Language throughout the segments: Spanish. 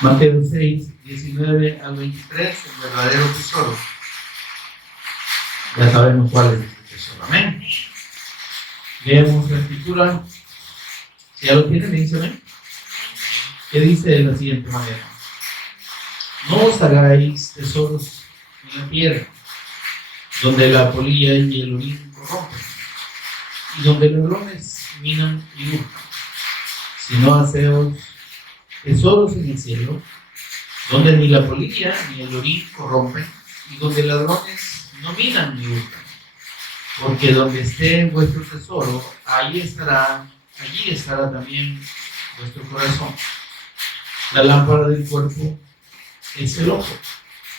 Mateo 6, 19 al 23, el verdadero tesoro. Ya sabemos cuál es el tesoro. Amén. Leemos la escritura. Si ya lo tienen, dice amén. Que dice de la siguiente manera: no os hagáis tesoros en la tierra, donde la polilla y el orín corrompen, y donde los ladrones minan y hurtan, sino haceos tesoros en el cielo, donde ni la polilla ni el orín corrompen, y donde ladrones no minan ni hurtan. Porque donde esté vuestro tesoro, allí estará también vuestro corazón. La lámpara del cuerpo es el ojo.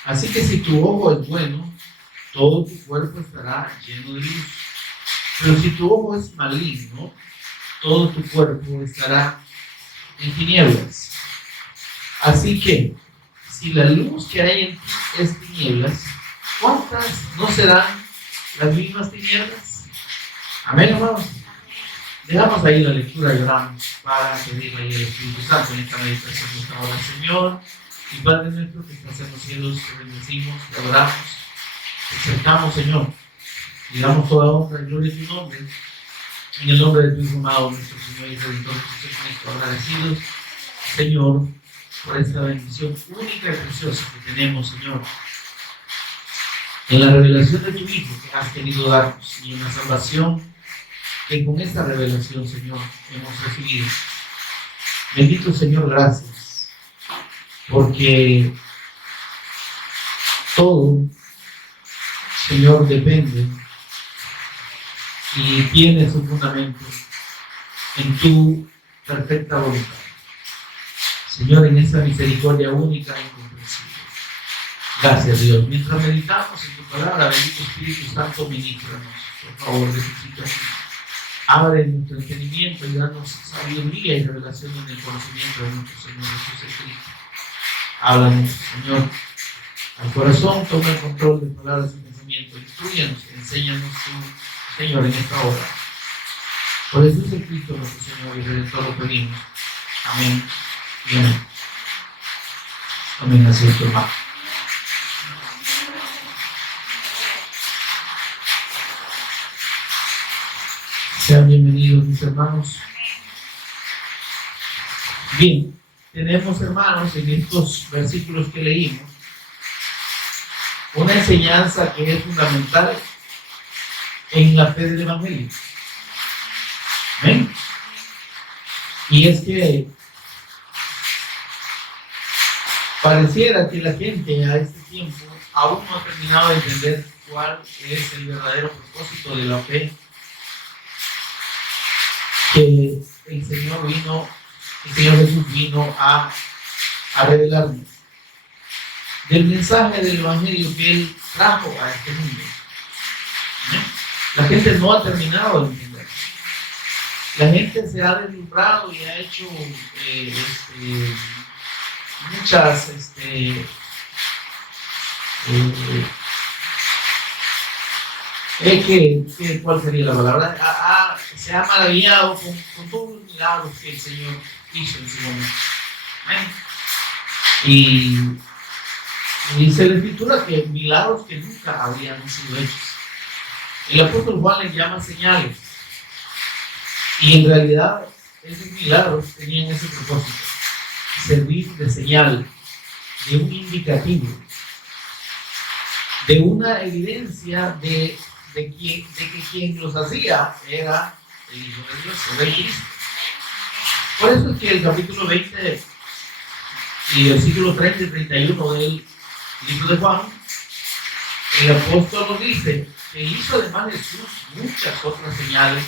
Así que si tu ojo es bueno, todo tu cuerpo estará lleno de luz. Pero si tu ojo es maligno, todo tu cuerpo estará en tinieblas. Así que, si la luz que hay en ti es tinieblas, ¿cuántas no serán las mismas tinieblas? Amén, hermanos. Dejamos ahí la lectura y oramos para pedirle al Espíritu Santo en esta meditación de esta hora. Señor y Padre nuestro que estás en los cielos, te bendecimos, te adoramos, te exaltamos, Señor, y damos toda honra y gloria a tu nombre, en el nombre de tu Hijo amado, nuestro Señor y Redentor Jesucristo, agradecidos, Señor, por esta bendición única y preciosa que tenemos, Señor, en la revelación de tu Hijo que has querido darnos y en la salvación que con esta revelación, Señor, hemos recibido. Bendito Señor, gracias, porque todo, Señor, depende y tiene su fundamento en tu perfecta voluntad. Señor, en esa misericordia única e incomprensible. Gracias, Dios. Mientras meditamos en tu palabra, bendito Espíritu Santo, ministranos, por favor, necesitamos. Abre nuestro entendimiento y danos sabiduría y revelación en el conocimiento de nuestro Señor Jesucristo. Háblanos, Señor, al corazón, toma el control de palabras y pensamientos, instrúyanos, enséñanos tú, Señor, en esta hora. Por Jesús es Cristo nuestro Señor y Redentor lo pedimos. Amén. Bien. Amén, así es, hermano. Sean bienvenidos, mis hermanos. Bien, tenemos, hermanos, en estos versículos que leímos, una enseñanza que es fundamental en la fe del Evangelio. ¿Ven? Y es que pareciera que la gente a este tiempo aún no ha terminado de entender cuál es el verdadero propósito de la fe que el Señor Jesús vino a revelarnos. Del mensaje del Evangelio que Él trajo a este mundo. La gente no ha terminado de entender. La gente se ha deslumbrado y ha hecho muchas ¿cuál sería la palabra? Se ha maravillado con todos los milagros que el Señor hizo en su momento. Y dice la Escritura que milagros que nunca habían sido hechos. El apóstol Juan les llama señales. Y en realidad esos milagros tenían ese propósito: servir de señal, de un indicativo, de una evidencia de que quien los hacía era el Hijo de Dios, era el Cristo. Por eso es que el capítulo 20 y el versículo 30 y 31 del libro de Juan, el apóstol nos dice que hizo además Jesús muchas otras señales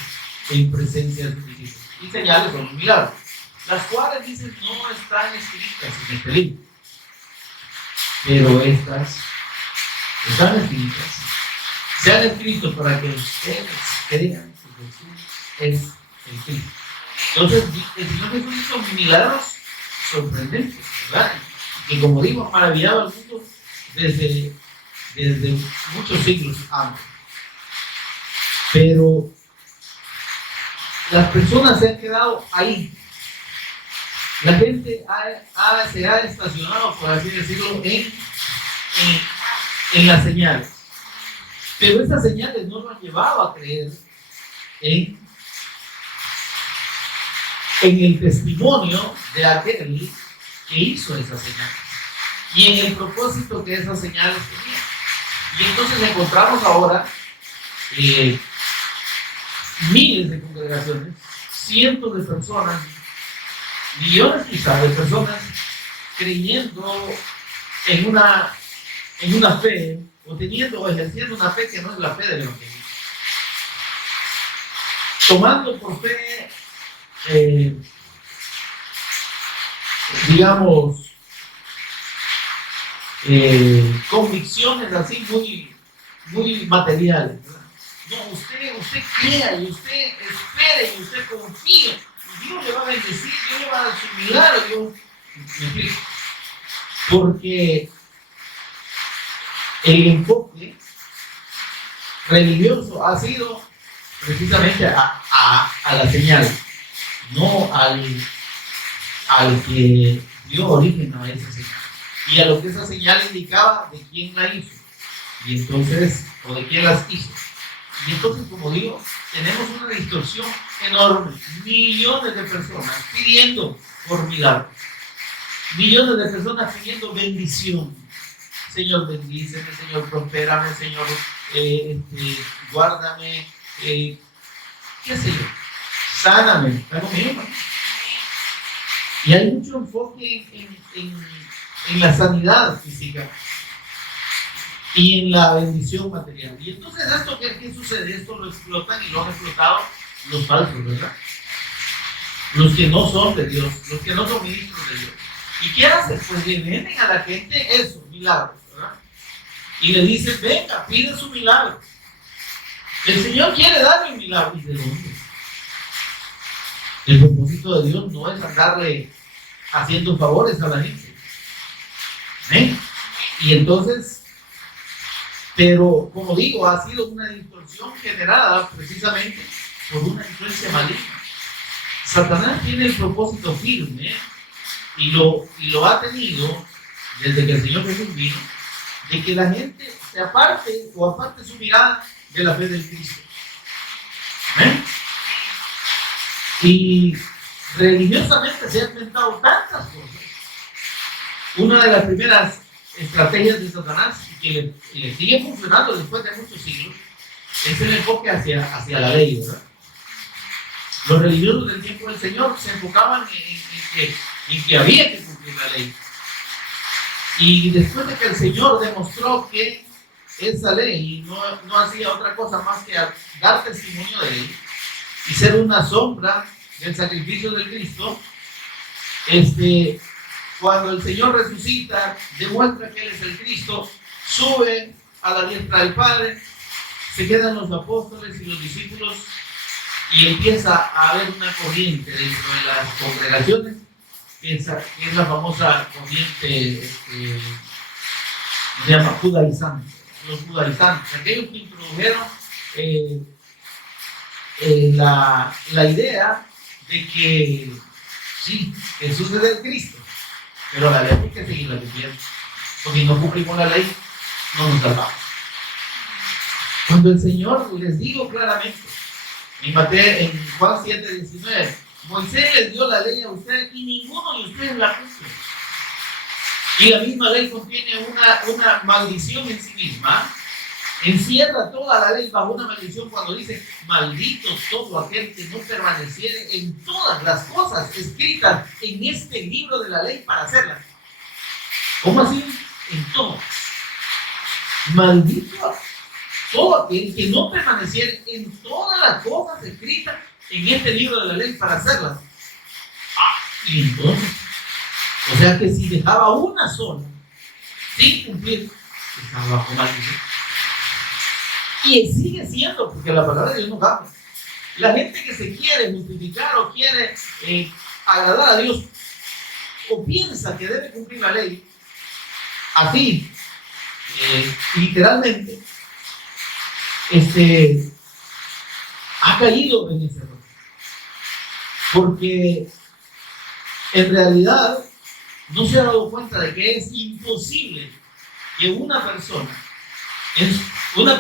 en presencia de sus discípulos. Y señales son milagros, las cuales, dicen, no están escritas en este libro, pero estas están escritas. Se han escrito para que ustedes crean que Jesús es el Cristo. Entonces, el Señor Jesús hizo milagros sorprendentes, ¿verdad? Que, como digo, han maravillado al mundo desde muchos siglos antes. Pero las personas se han quedado ahí. La gente se ha estacionado, por así decirlo, en las señales. Pero esas señales no lo han llevado a creer en el testimonio de aquel que hizo esas señales y en el propósito que esas señales tenían. Y entonces encontramos ahora miles de congregaciones, cientos de personas, millones quizás de personas creyendo en una fe o teniendo o ejerciendo una fe que no es la fe del evangelio, tomando por fe digamos convicciones así muy materiales, ¿verdad? No, usted crea y usted espere y usted confíe y Dios le va a bendecir, Dios le va a dar su milagro. Dios, ¿me explico? Porque el enfoque religioso ha sido precisamente a la señal, no al que dio origen a esa señal y a lo que esa señal indicaba de quién la hizo y entonces, o de quién las hizo. Y entonces, como digo, tenemos una distorsión enorme, millones de personas pidiendo por milagros, millones de personas pidiendo bendición. Señor, bendíceme, Señor, prospérame, Señor, guárdame, qué sé yo, sáname. ¿Está conmigo, hermano? Y hay mucho enfoque en la sanidad física y en la bendición material. Y entonces, ¿esto qué sucede? Esto lo explotan y lo han explotado los falsos, ¿verdad? Los que no son de Dios, los que no son ministros de Dios. ¿Y qué hacen? Pues le venden a la gente esos milagros, ¿verdad? Y le dicen, venga, pide su milagro. El Señor quiere darle un milagro. ¿Y de dónde? El propósito de Dios no es andarle haciendo favores a la gente. ¿Eh? Y entonces, pero como digo, ha sido una distorsión generada precisamente por una influencia maligna. Satanás tiene el propósito firme y lo ha tenido desde que el Señor Jesús vino, de que la gente se aparte su mirada de la fe del Cristo. ¿Eh? Y religiosamente se han inventado tantas cosas. Una de las primeras estrategias de Satanás, que le sigue funcionando después de muchos siglos, es el enfoque hacia la ley, ¿verdad? Los religiosos del tiempo del Señor se enfocaban en que había que cumplir la ley. Y después de que el Señor demostró que esa ley no hacía otra cosa más que dar testimonio de él y ser una sombra del sacrificio del Cristo, cuando el Señor resucita, demuestra que Él es el Cristo, sube a la diestra del Padre, se quedan los apóstoles y los discípulos y empieza a haber una corriente dentro de las congregaciones, que es la famosa corriente se llama judaizante, los judaizantes, aquellos que introdujeron la idea de que sí, Jesús es el Cristo, pero la ley hay que seguirla cumpliendo, porque si no cumplimos la ley, no nos salvamos. Cuando el Señor, les digo claramente, en Juan 7:19, Moisés les dio la ley a ustedes y ninguno de ustedes la cumple. Y la misma ley contiene una maldición en sí misma, encierra toda la ley bajo una maldición cuando dice, maldito todo aquel que no permaneciere en todas las cosas escritas en este libro de la ley para hacerlas. ¿Cómo así? En todas. Maldito todo aquel que no permaneciere en todas las cosas escritas en este libro de la ley para hacerlas. Y entonces, o sea que si dejaba una sola sin cumplir, estaba bajo maldición. Y sigue siendo, porque la palabra de Dios no cambia. La gente que se quiere justificar o quiere agradar a Dios o piensa que debe cumplir la ley, así, literalmente, ha caído en ese error. Porque en realidad no se ha dado cuenta de que es imposible que una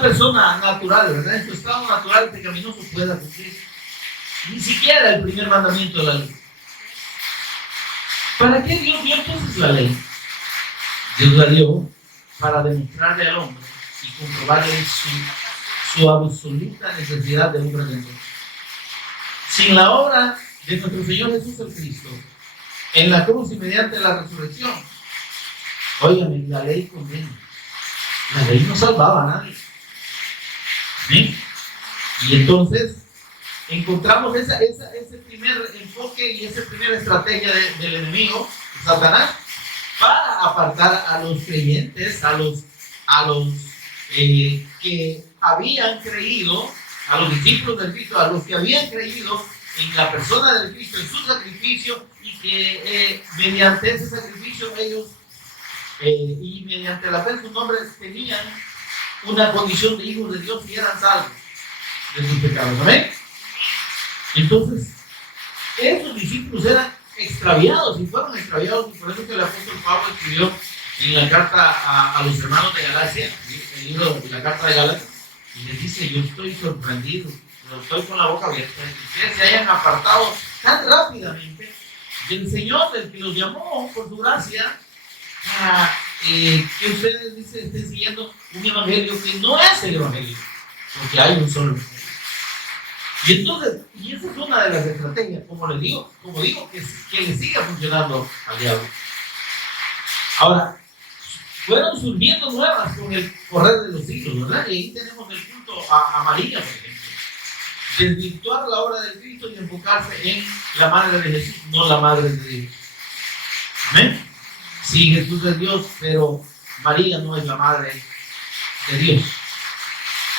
persona natural, ¿verdad? En su estado natural pecaminoso pueda cumplir ni siquiera el primer mandamiento de la ley. ¿Para qué Dios dio entonces la ley? Dios la dio para demostrarle al hombre y comprobarle su absoluta necesidad de un redentor. Sin la obra de nuestro Señor Jesús el Cristo en la cruz y mediante la resurrección, óigame, la ley condena. La ley no salvaba a nadie. ¿Sí? Y entonces encontramos ese primer enfoque y esa primera estrategia del enemigo, Satanás, para apartar a los creyentes, a los que habían creído, a los discípulos del Cristo, a los que habían creído en la persona del Cristo, en su sacrificio, y que mediante ese sacrificio ellos y mediante la fe en sus nombres tenían una condición de hijos de Dios y eran salvos de sus pecados. ¿Amén? Entonces, esos discípulos eran extraviados y fueron extraviados, y por eso que el apóstol Pablo escribió en la carta a los hermanos de Galacia, el libro de la carta de Galacia, y les dice: yo estoy sorprendido, estoy con la boca abierta, de que ustedes se hayan apartado tan rápidamente del Señor, del que los llamó por su gracia, para que ustedes estén siguiendo un evangelio que no es el evangelio, porque hay un solo evangelio. Y entonces, y esa es una de las estrategias, como digo, que le sigue funcionando al diablo. Ahora, fueron surgiendo nuevas con el correr de los siglos, ¿verdad? Y ahí tenemos el culto a María, por ejemplo. Desvirtuar la obra de Cristo y enfocarse en la madre de Jesús, no la madre de Dios. ¿Amén? Sí, Jesús es Dios, pero María no es la madre de Dios.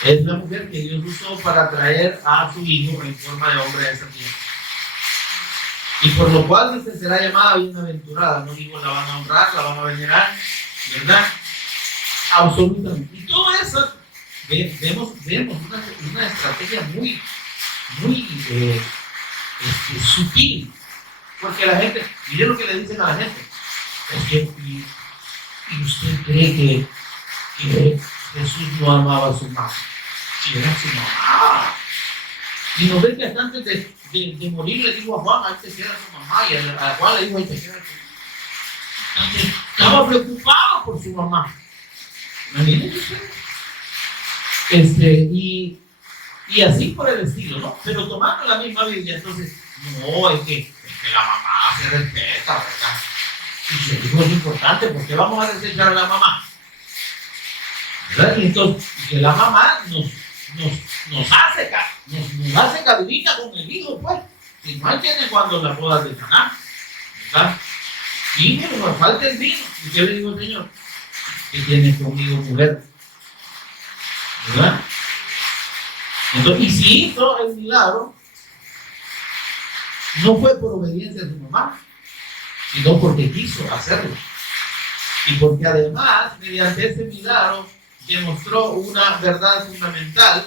Es la mujer que Dios usó para traer a su hijo en forma de hombre a esa tierra. Y por lo cual dice: será llamada bienaventurada. No digo la van a honrar, la van a venerar, ¿verdad? Absolutamente. Y todo eso vemos una estrategia muy sutil. Porque la gente, miren lo que le dicen a la gente. Es que, ¿y usted cree que Jesús no amaba a su madre? Si era su mamá. Y nos ve que hasta antes de morir le dijo a Juan: ahí te queda tu mamá. Y a Juan le dijo: ahí te queda tu mamá. Estaba preocupado por su mamá. Imagínense ustedes. Y así por el estilo, ¿no? Pero tomando la misma Biblia, entonces, no, es que la mamá se respeta, ¿verdad? Y si el hijo es importante, ¿por qué vamos a desechar a la mamá? ¿Verdad? Y entonces, que la mamá nos hace cabidita con el hijo, pues. Si no tiene cuando la boda de Caná, ¿verdad? Dime, nos falta el vino. ¿Y qué le digo al Señor? ¿Qué tienes conmigo, mujer? ¿Verdad? Entonces, y si hizo el milagro, no fue por obediencia a su mamá, sino porque quiso hacerlo. Y porque además, mediante ese milagro, demostró una verdad fundamental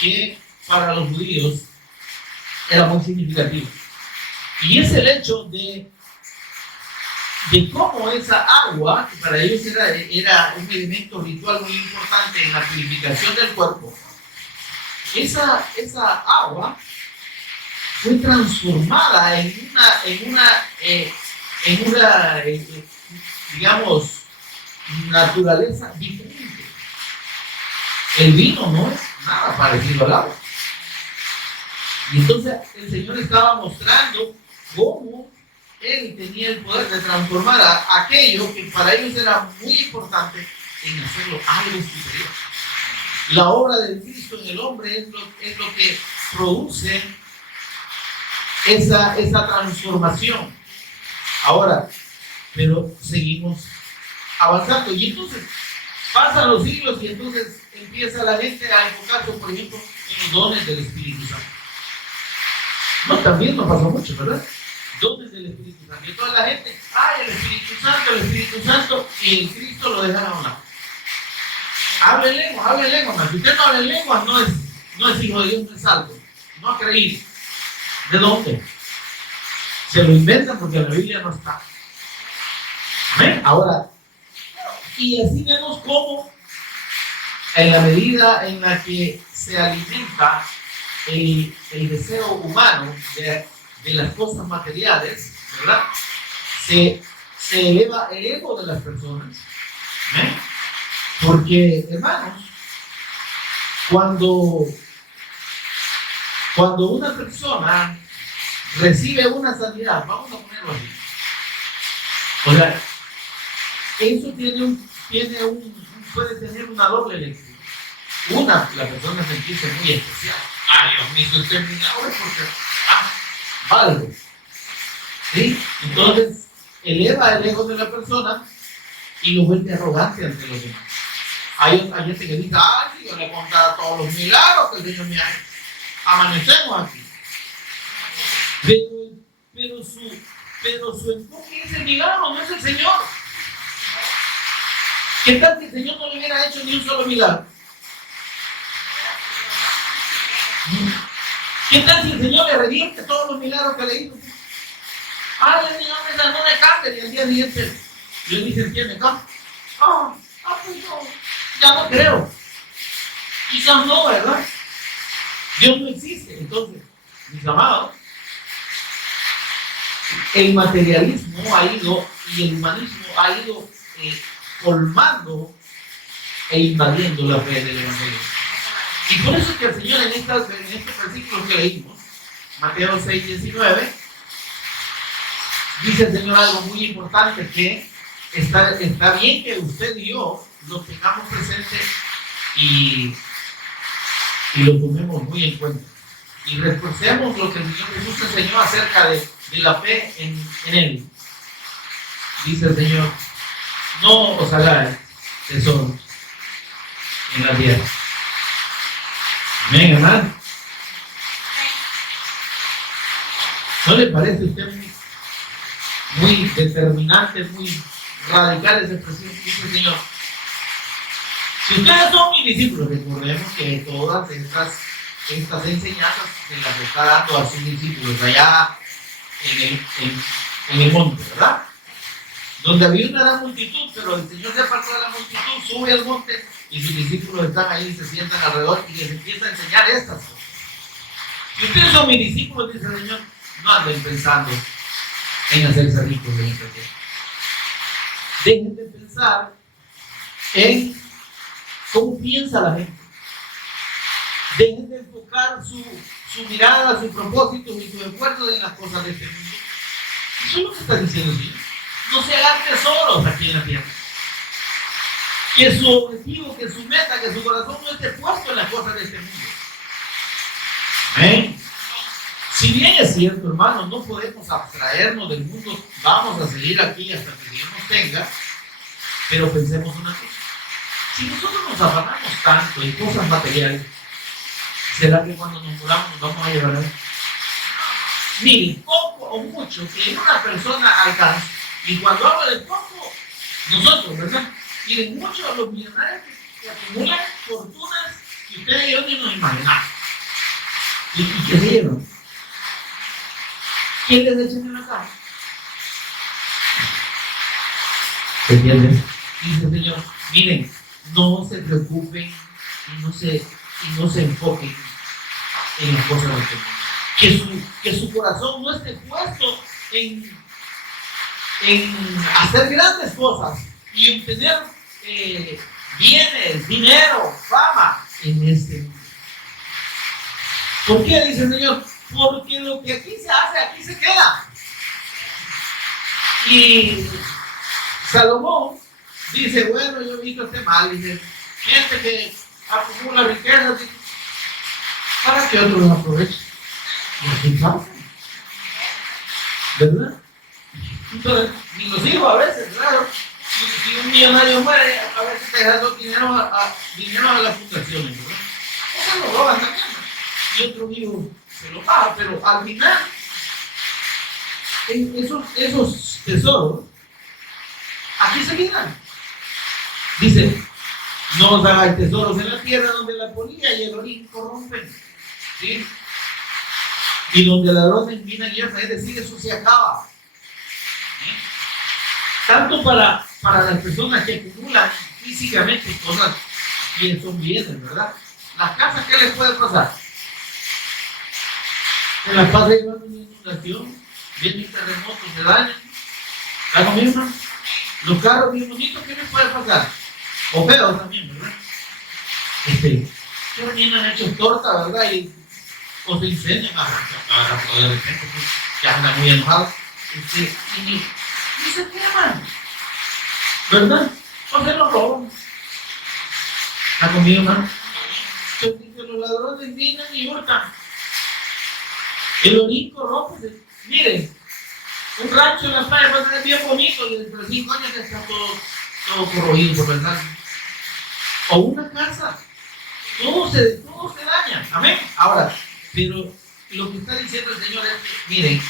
que para los judíos era muy significativa. Y es el hecho de cómo esa agua, que para ellos era un elemento ritual muy importante en la purificación del cuerpo, esa agua fue transformada en una digamos, naturaleza diferente. El vino no es nada parecido al agua. Y entonces el Señor estaba mostrando cómo Él tenía el poder de transformar aquello que para ellos era muy importante en hacerlo algo superior. La obra del Cristo en el hombre es lo que produce esa transformación. Ahora, pero seguimos avanzando. Y entonces pasan los siglos y entonces empieza la gente a enfocarse, por ejemplo, en los dones del Espíritu Santo. No, también nos pasó mucho, ¿verdad? Dones del Espíritu Santo. Y toda la gente, el Espíritu Santo, y el Cristo lo dejan a un lado. Hable en lenguas. Si usted no habla en lenguas, no es hijo de Dios, no es salvo. No ha creído. ¿De dónde? Se lo inventan porque en la Biblia no está. ¿Amén? Ahora, y así vemos cómo en la medida en la que se alimenta el deseo humano de las cosas materiales, ¿verdad? Se eleva el ego de las personas. ¿Amén? Porque, hermanos, cuando una persona recibe una sanidad, vamos a ponerlo así, o sea, eso puede tener una doble lectura. Una, la persona sentirse muy especial. Ay, Dios mío, usted es milagro porque valgo. ¿Sí? Entonces, eleva el ego de la persona y lo vuelve arrogante ante los demás. Hay gente que dice, ay, yo le he contado todos los milagros que el Señor me ha hecho. Amanecemos aquí. Pero su enfoque es el milagro, no es el Señor. ¿Qué tal si el Señor no le hubiera hecho ni un solo milagro? ¿Qué tal si el Señor le revierte todos los milagros que le hizo? Ay, el Señor me sanó de cáncer y al día siguiente le dice, ¿tiene cáncer? Pues no, ya no creo. Quizás no, ¿verdad? Dios no existe. Entonces, mis amados, el materialismo ha ido y el humanismo ha ido colmando e invadiendo la fe del Evangelio. Y por eso es que el Señor en estos versículos que leímos, Mateo 6, 19, dice el Señor algo muy importante, que está bien que usted y yo lo tengamos presente y lo tomemos muy en cuenta. Y reforcemos lo que el Señor Jesús enseñó acerca de la fe en Él. Dice el Señor, no os hagáis tesoros en la tierra. Amén, hermano. ¿No le parece a usted muy determinante, muy radical esa expresión que dice el Señor? Si ustedes son mis discípulos, recordemos que todas estas enseñanzas se las está dando a sus discípulos allá en el monte, ¿verdad? Donde había una gran multitud, pero el Señor se apartó de la multitud, sube al monte y sus discípulos están ahí y se sientan alrededor y les empieza a enseñar estas cosas. Si ustedes son mis discípulos, dice el Señor, no anden pensando en hacerse ricos en esta tierra. Dejen de pensar en cómo piensa la gente. Dejen de enfocar su mirada, su propósito y su esfuerzo en las cosas de este mundo. Eso es lo que está diciendo el Señor. No se hagan tesoros aquí en la tierra. Que su objetivo, que su meta, que su corazón no esté puesto en las cosas de este mundo. Amén. Si bien es cierto, hermanos, no podemos abstraernos del mundo, vamos a seguir aquí hasta que Dios nos tenga, pero pensemos una cosa. Si nosotros nos afanamos tanto en cosas materiales, ¿será que cuando nos muramos nos vamos a llevar a él? Miren, poco o mucho que una persona alcance, y cuando hablo de poco, nosotros, ¿verdad? Miren, muchos de los millonarios que acumulan fortunas que ustedes y yo ni nos imaginamos. ¿Y qué se llevan? ¿Quién les echa en la cara? ¿Se entiende? Dice el Señor, miren, no se preocupen y no se enfoquen en las cosas del mundo. Que su corazón no esté puesto en hacer grandes cosas y obtener bienes, dinero, fama en este mundo. ¿Por qué? Dice el Señor, porque lo que aquí se hace, aquí se queda. Y Salomón dice, bueno, yo he visto este mal, dice, gente que acumula riquezas, para que otros los aprovechen. Y así pasa, ¿verdad? Entonces, ni los hijos a veces, claro, si un millonario muere, a veces te dejan dinero a las fundaciones, ¿verdad? O se lo roban también, y otro hijo se lo paga, pero al final, esos tesoros, aquí se quedan. Dice, no os hagáis tesoros en la tierra donde la polilla y el orín corrompen. ¿Sí? Y donde ladrones minan y es decir, eso se acaba. Tanto para las personas que acumulan físicamente cosas que son bienes, ¿verdad? Las casas, ¿qué les puede pasar? En las pasa llevando una inundación, vienen terremotos, se dañan. ¿Está conmigo, hermano? Los carros bien bonitos, ¿qué les puede pasar? O feos también, ¿verdad? Que venían hechos tortas, ¿verdad? O se incendian, o de repente ya andan muy enojados. Y se queman, ¿verdad? O se los roban. ¿Está conmigo, hermano? Entonces, los ladrones vienen y hurtan. El orín corrompe. Miren, un rancho en las playas puede ser bien bonito y dentro de 5 años ya está todo corroído, por verdad. O una casa. Todo se daña. Amén. Ahora, pero lo que está diciendo el Señor es que, miren,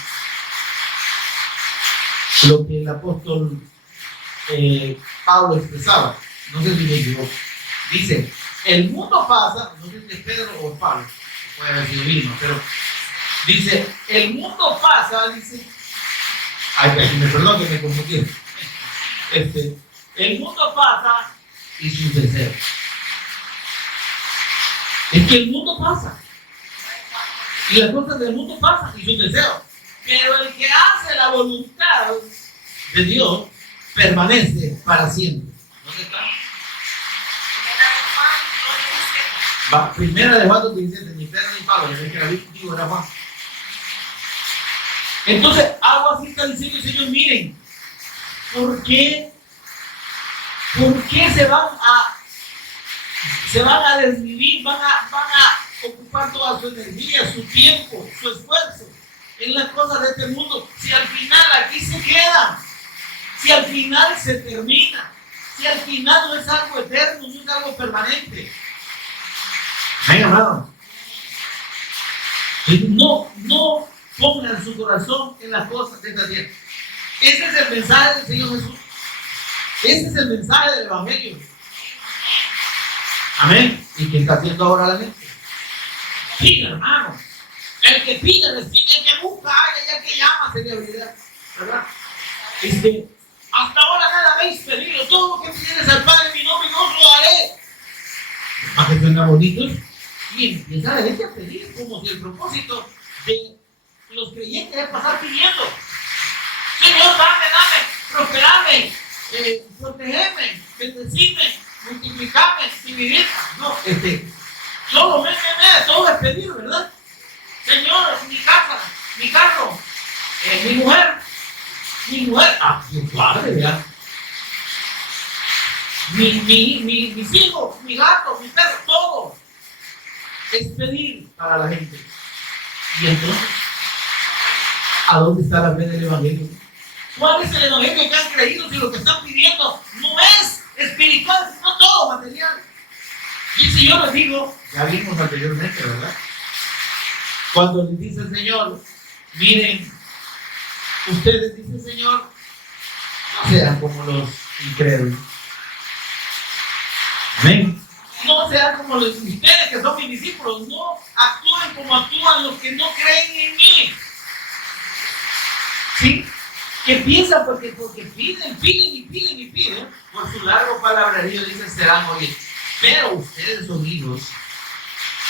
lo que el apóstol Pablo expresaba, no sé si me equivoco, dice, el mundo pasa, no sé si es Pedro o Pablo, puede haber sido mismo, pero dice, el mundo pasa, dice, ay, me perdón que me confundí, el mundo pasa y sus deseos. Es que el mundo pasa. Y las cosas del mundo pasan y sus deseos. Pero el que hace la voluntad de Dios permanece para siempre. ¿Dónde está? Primera de Juan 2:17, ni Pedro ni Pablo, ya que la digo era Juan. Entonces, algo así está diciendo el Señor, miren, ¿por qué se van a desvivir, van a ocupar toda su energía, su tiempo, su esfuerzo en las cosas de este mundo, si al final aquí se quedan, si al final se termina, si al final no es algo eterno, no es algo permanente? Venga, amado. No pongan su corazón en las cosas de esta tierra. Ese es el mensaje del Señor Jesús. Ese es el mensaje del Evangelio. Amén. ¿Y qué está haciendo ahora la gente? Pide, hermano. El que pide, recibe. El que busca, haya. Y el que llama, se le abrirá. ¿Verdad? Hasta ahora nada habéis pedido. Todo lo que pidieres al Padre en mi nombre, yo os lo haré. Para que suena bonito. Y empieza la gente a pedir, como si el propósito de los creyentes es pasar pidiendo. Señor, dame, prosperame, protegeme, bendecime, multiplicame, dividirme. No, solo todo es pedir, ¿verdad? Señor, mi casa, mi carro, mi mujer, mi padre, ¿verdad? Mis hijos, mi gato, mi perro, todo es pedir para la gente. Y entonces, ¿a dónde está la fe del Evangelio? ¿Cuál es el Evangelio que han creído si lo que están pidiendo no es espiritual, sino todo material? Y si yo les digo, ya vimos anteriormente, ¿verdad? Cuando les dice el Señor, miren, ustedes, dice el Señor, no sean como los incrédulos. Amén. No sean como ustedes que son mis discípulos, no actúen como actúan los que no creen en mí. ¿Sí? Que piensan porque piden, por su largo palabrerío dicen serán oídos. Pero ustedes son hijos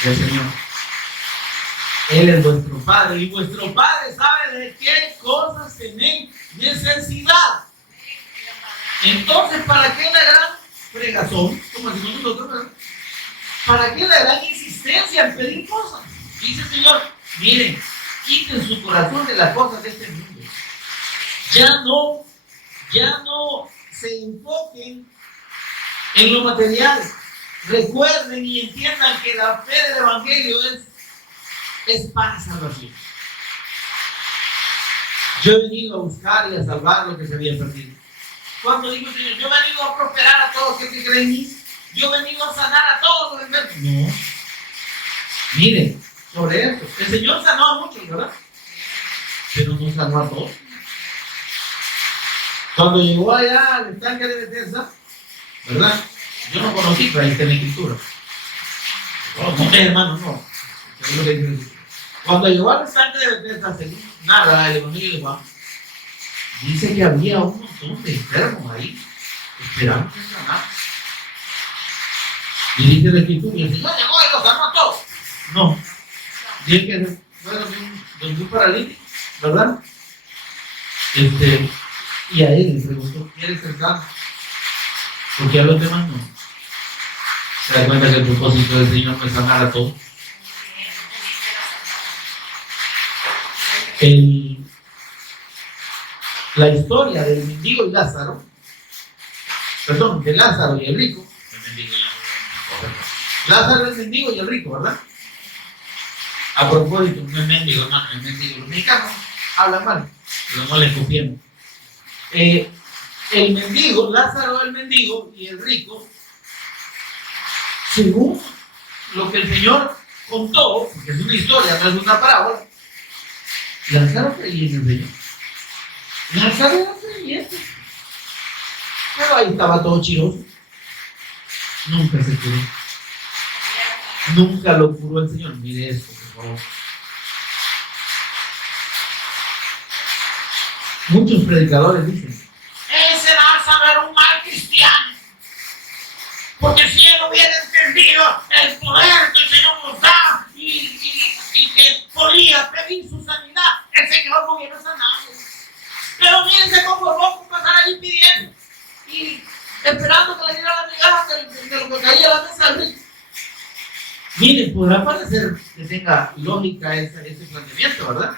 del Señor. Él es vuestro Padre y vuestro Padre sabe de qué cosas tenéis necesidad. Entonces, ¿para qué la gran fregazón? Como decimos nosotros, ¿verdad? ¿Para qué la gran insistencia en pedir cosas? Dice el Señor, miren, quiten su corazón de las cosas de este mundo. Ya no se enfoquen en lo material. Recuerden y entiendan que la fe del Evangelio es para salvación. Yo he venido a buscar y a salvar lo que se había perdido. Cuando digo el Señor, yo he venido a prosperar a todos los que creen en mí, yo he venido a sanar a todos los enfermos. No. Miren, sobre esto, el Señor sanó a muchos, ¿verdad? Pero no sanó a todos. Cuando llegó allá al estanque de Bethesda, ¿verdad? Yo no conocí, pero ahí está en la escritura. No, hermano, no. Cuando llegó al estanque de Bethesda, según narra el Evangelio de Juan, dice que había un montón de enfermos ahí, esperando que sanaran. Y dice la Escritura, y el Señor llegó y los sanó a todos. No, dice que fue de un paralítico, ¿verdad? Y a él le preguntó, ¿quieres ser sano? Porque a los demás no. Se da cuenta que el propósito del Señor no es sanar a todos. La historia del mendigo y Lázaro, perdón, de Lázaro y el rico, Lázaro es el mendigo y el rico, ¿verdad? A propósito, no es mendigo, hermano, es mendigo. Los mexicanos hablan mal, pero no les copiemos. El mendigo, Lázaro el mendigo y el rico, según lo que el Señor contó, porque es una historia, no es una parábola, Lázaro creía en el Señor. Lázaro era creyente, pero ahí estaba todo chiroso. Nunca se curó. Nunca lo curó el Señor. Mire esto, por favor. Muchos predicadores dicen: ese Lázaro era un mal cristiano, porque si él hubiera entendido el poder que el Señor nos da y que podía pedir su sanidad, el Señor no hubiera sanado. Pero miren, se conformó con pasar allí pidiendo y esperando que le diera la migaja de lo que caía a la mesa del rico. Miren, podrá parecer que tenga lógica ese planteamiento, ¿verdad?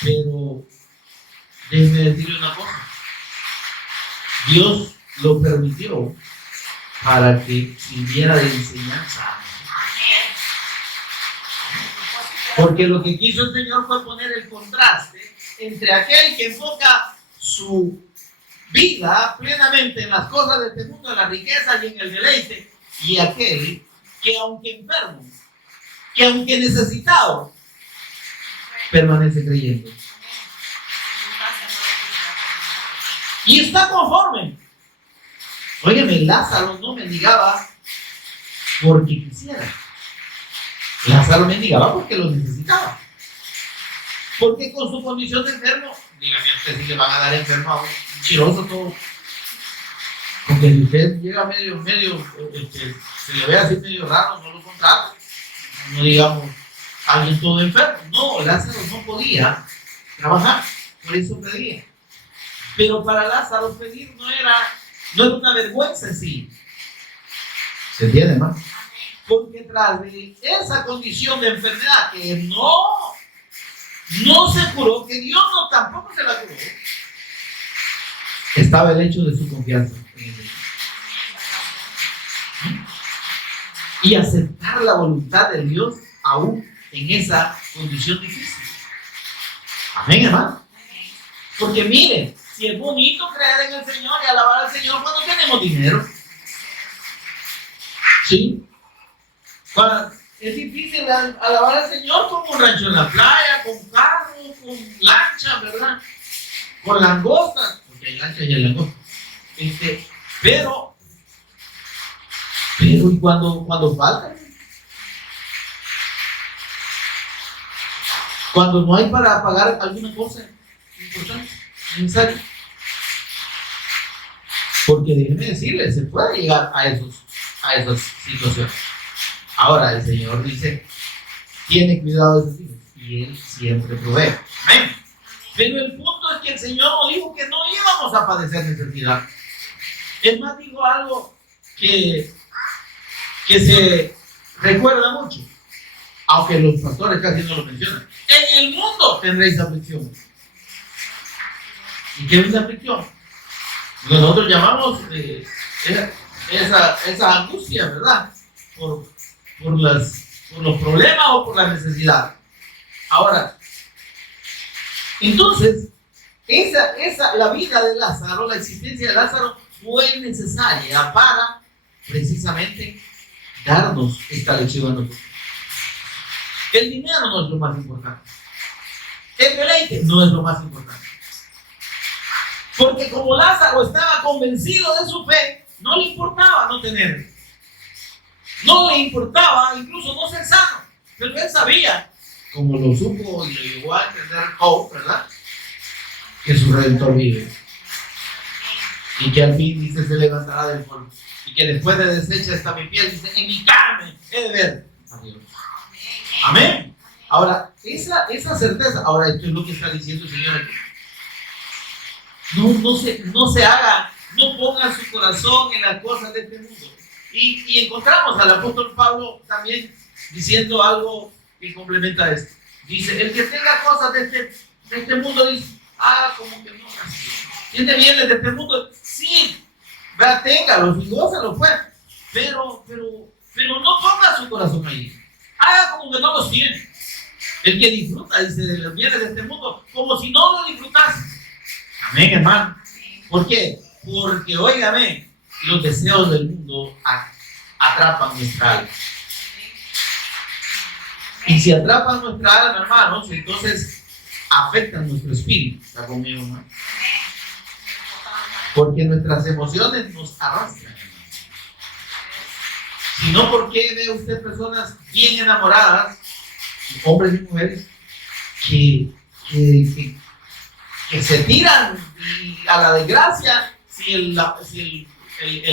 Pero déjenme decirle una cosa: Dios lo permitió para que sirviera de enseñanza. Porque lo que quiso el Señor fue poner el contraste entre aquel que enfoca su vida plenamente en las cosas de este mundo, en la riqueza y en el deleite, y aquel que, aunque enfermo, que aunque necesitado, permanece creyendo y está conforme. Óyeme, Lázaro no mendigaba porque quisiera. Lázaro mendigaba porque lo necesitaba. Porque con su condición de enfermo, dígame usted si le van a dar enfermo a un chiroso todo. Porque si usted llega medio, se le ve así medio raro, no lo contrata. No digamos, alguien todo enfermo. No, Lázaro no podía trabajar, por eso pedía. Pero para Lázaro pedir no era una vergüenza en sí. ¿Se entiende, hermano? Porque tras de esa condición de enfermedad que no se curó, que Dios tampoco se la curó, estaba el hecho de su confianza en el Señor. Y aceptar la voluntad de Dios aún en esa condición difícil. Amén, hermano. Porque miren, si es bonito creer en el Señor y alabar al Señor cuando tenemos dinero. ¿Sí? Es difícil alabar al Señor con un rancho en la playa, con carro, con lancha, ¿verdad? Con langostas, porque hay lancha y hay langostas. Pero ¿y cuando falta? Cuando no hay para pagar alguna cosa importante, necesaria. Porque déjenme decirles, se puede llegar a esas situaciones. Ahora el Señor dice: tiene cuidado de sus hijos, y Él siempre provee. Amén. Pero el punto es que el Señor nos dijo que no íbamos a padecer necesidad. Es más, dijo algo que se recuerda mucho, aunque los pastores casi no lo mencionan. En el mundo tendréis aflicción. ¿Y qué es la aflicción? Nosotros llamamos esa angustia, ¿verdad? Por los problemas o por la necesidad. Ahora, entonces, la vida de Lázaro, la existencia de Lázaro fue necesaria para precisamente darnos esta lección a nosotros. El dinero no es lo más importante. El deleite no es lo más importante. Porque como Lázaro estaba convencido de su fe, no le importaba no tener. No le importaba incluso no ser sano. Pero él sabía como lo supo y lo llevó a entender Job, ¿verdad? Que su Redentor vive. Y que al fin, dice, se levantará del polvo. Y que después de deshecha está mi piel, dice, en mi carne he de ver a Dios. Amén. Ahora, esa certeza, ahora esto es lo que está diciendo el Señor aquí. No se haga, no pongan su corazón en las cosas de este mundo. Y encontramos al apóstol Pablo también diciendo algo que complementa esto. Dice, el que tenga cosas de este mundo, dice, como que no. Tiene bienes de este mundo, sí, vea, téngalos y gózalos, pues. Pero no ponga su corazón ahí. Haga como que no los tiene. El que disfruta, dice, de los bienes de este mundo, como si no lo disfrutase. Amén, hermano. ¿Por qué? Porque, óigame, los deseos del mundo atrapan nuestra alma. Y si atrapan nuestra alma, hermanos, entonces afectan nuestro espíritu. ¿Está conmigo, hermano? Porque nuestras emociones nos arrastran. Si no, ¿por qué ve usted personas bien enamoradas, hombres y mujeres, que se tiran a la desgracia si el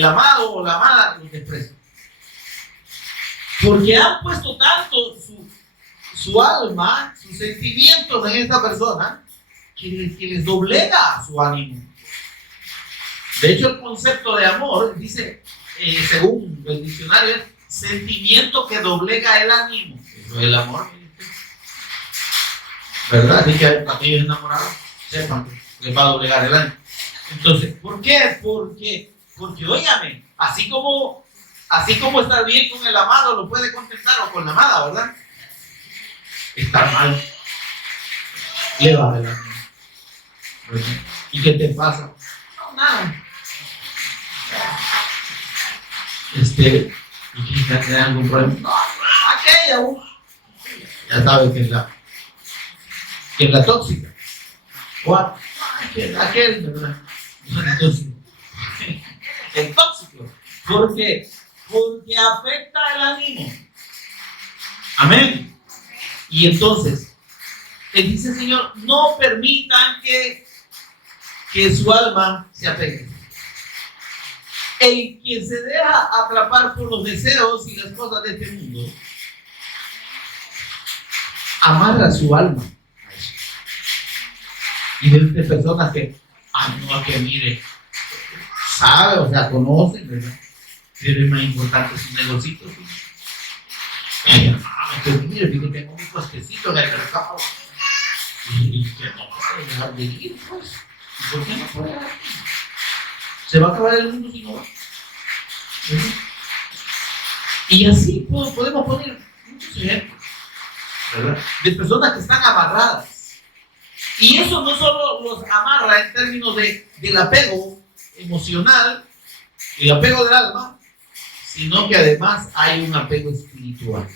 amado o la amada los desprecia? Porque han puesto tanto su alma, sus sentimientos en esta persona, que les doblega su ánimo. De hecho, el concepto de amor dice, según el diccionario, es sentimiento que doblega el ánimo. Eso es el amor. ¿Verdad? Así que aquellos enamorados sepan que les va a doblegar el ánimo. Entonces, ¿por qué? Porque óigame, así como estar bien con el amado lo puede contentar o con la amada, ¿verdad? Estar mal le va el ánimo. ¿Y qué te pasa? No, nada. ¿Y que tiene algún problema? No, aquella, ya sabes que es la tóxica. O aquel, ¿verdad? Entonces, el tóxico. Porque afecta el ánimo. Amén. Y entonces, dice el Señor, no permitan que su alma se apegue. El quien se deja atrapar por los deseos y las cosas de este mundo, amarra su alma a eso. Y de personas que, que mire, sabe, o sea, conocen, ¿verdad? Pero es más importante su negocito. Mire, que tengo un puestecito en el mercado. Y que no puede dejar de ir, pues. ¿Por qué no puede dejar de ir? Se va a acabar el mundo si no va. Y así podemos poner muchos ejemplos, ¿verdad? De personas que están amarradas. Y eso no solo los amarra en términos del apego emocional, el apego del alma, sino que además hay un apego espiritual.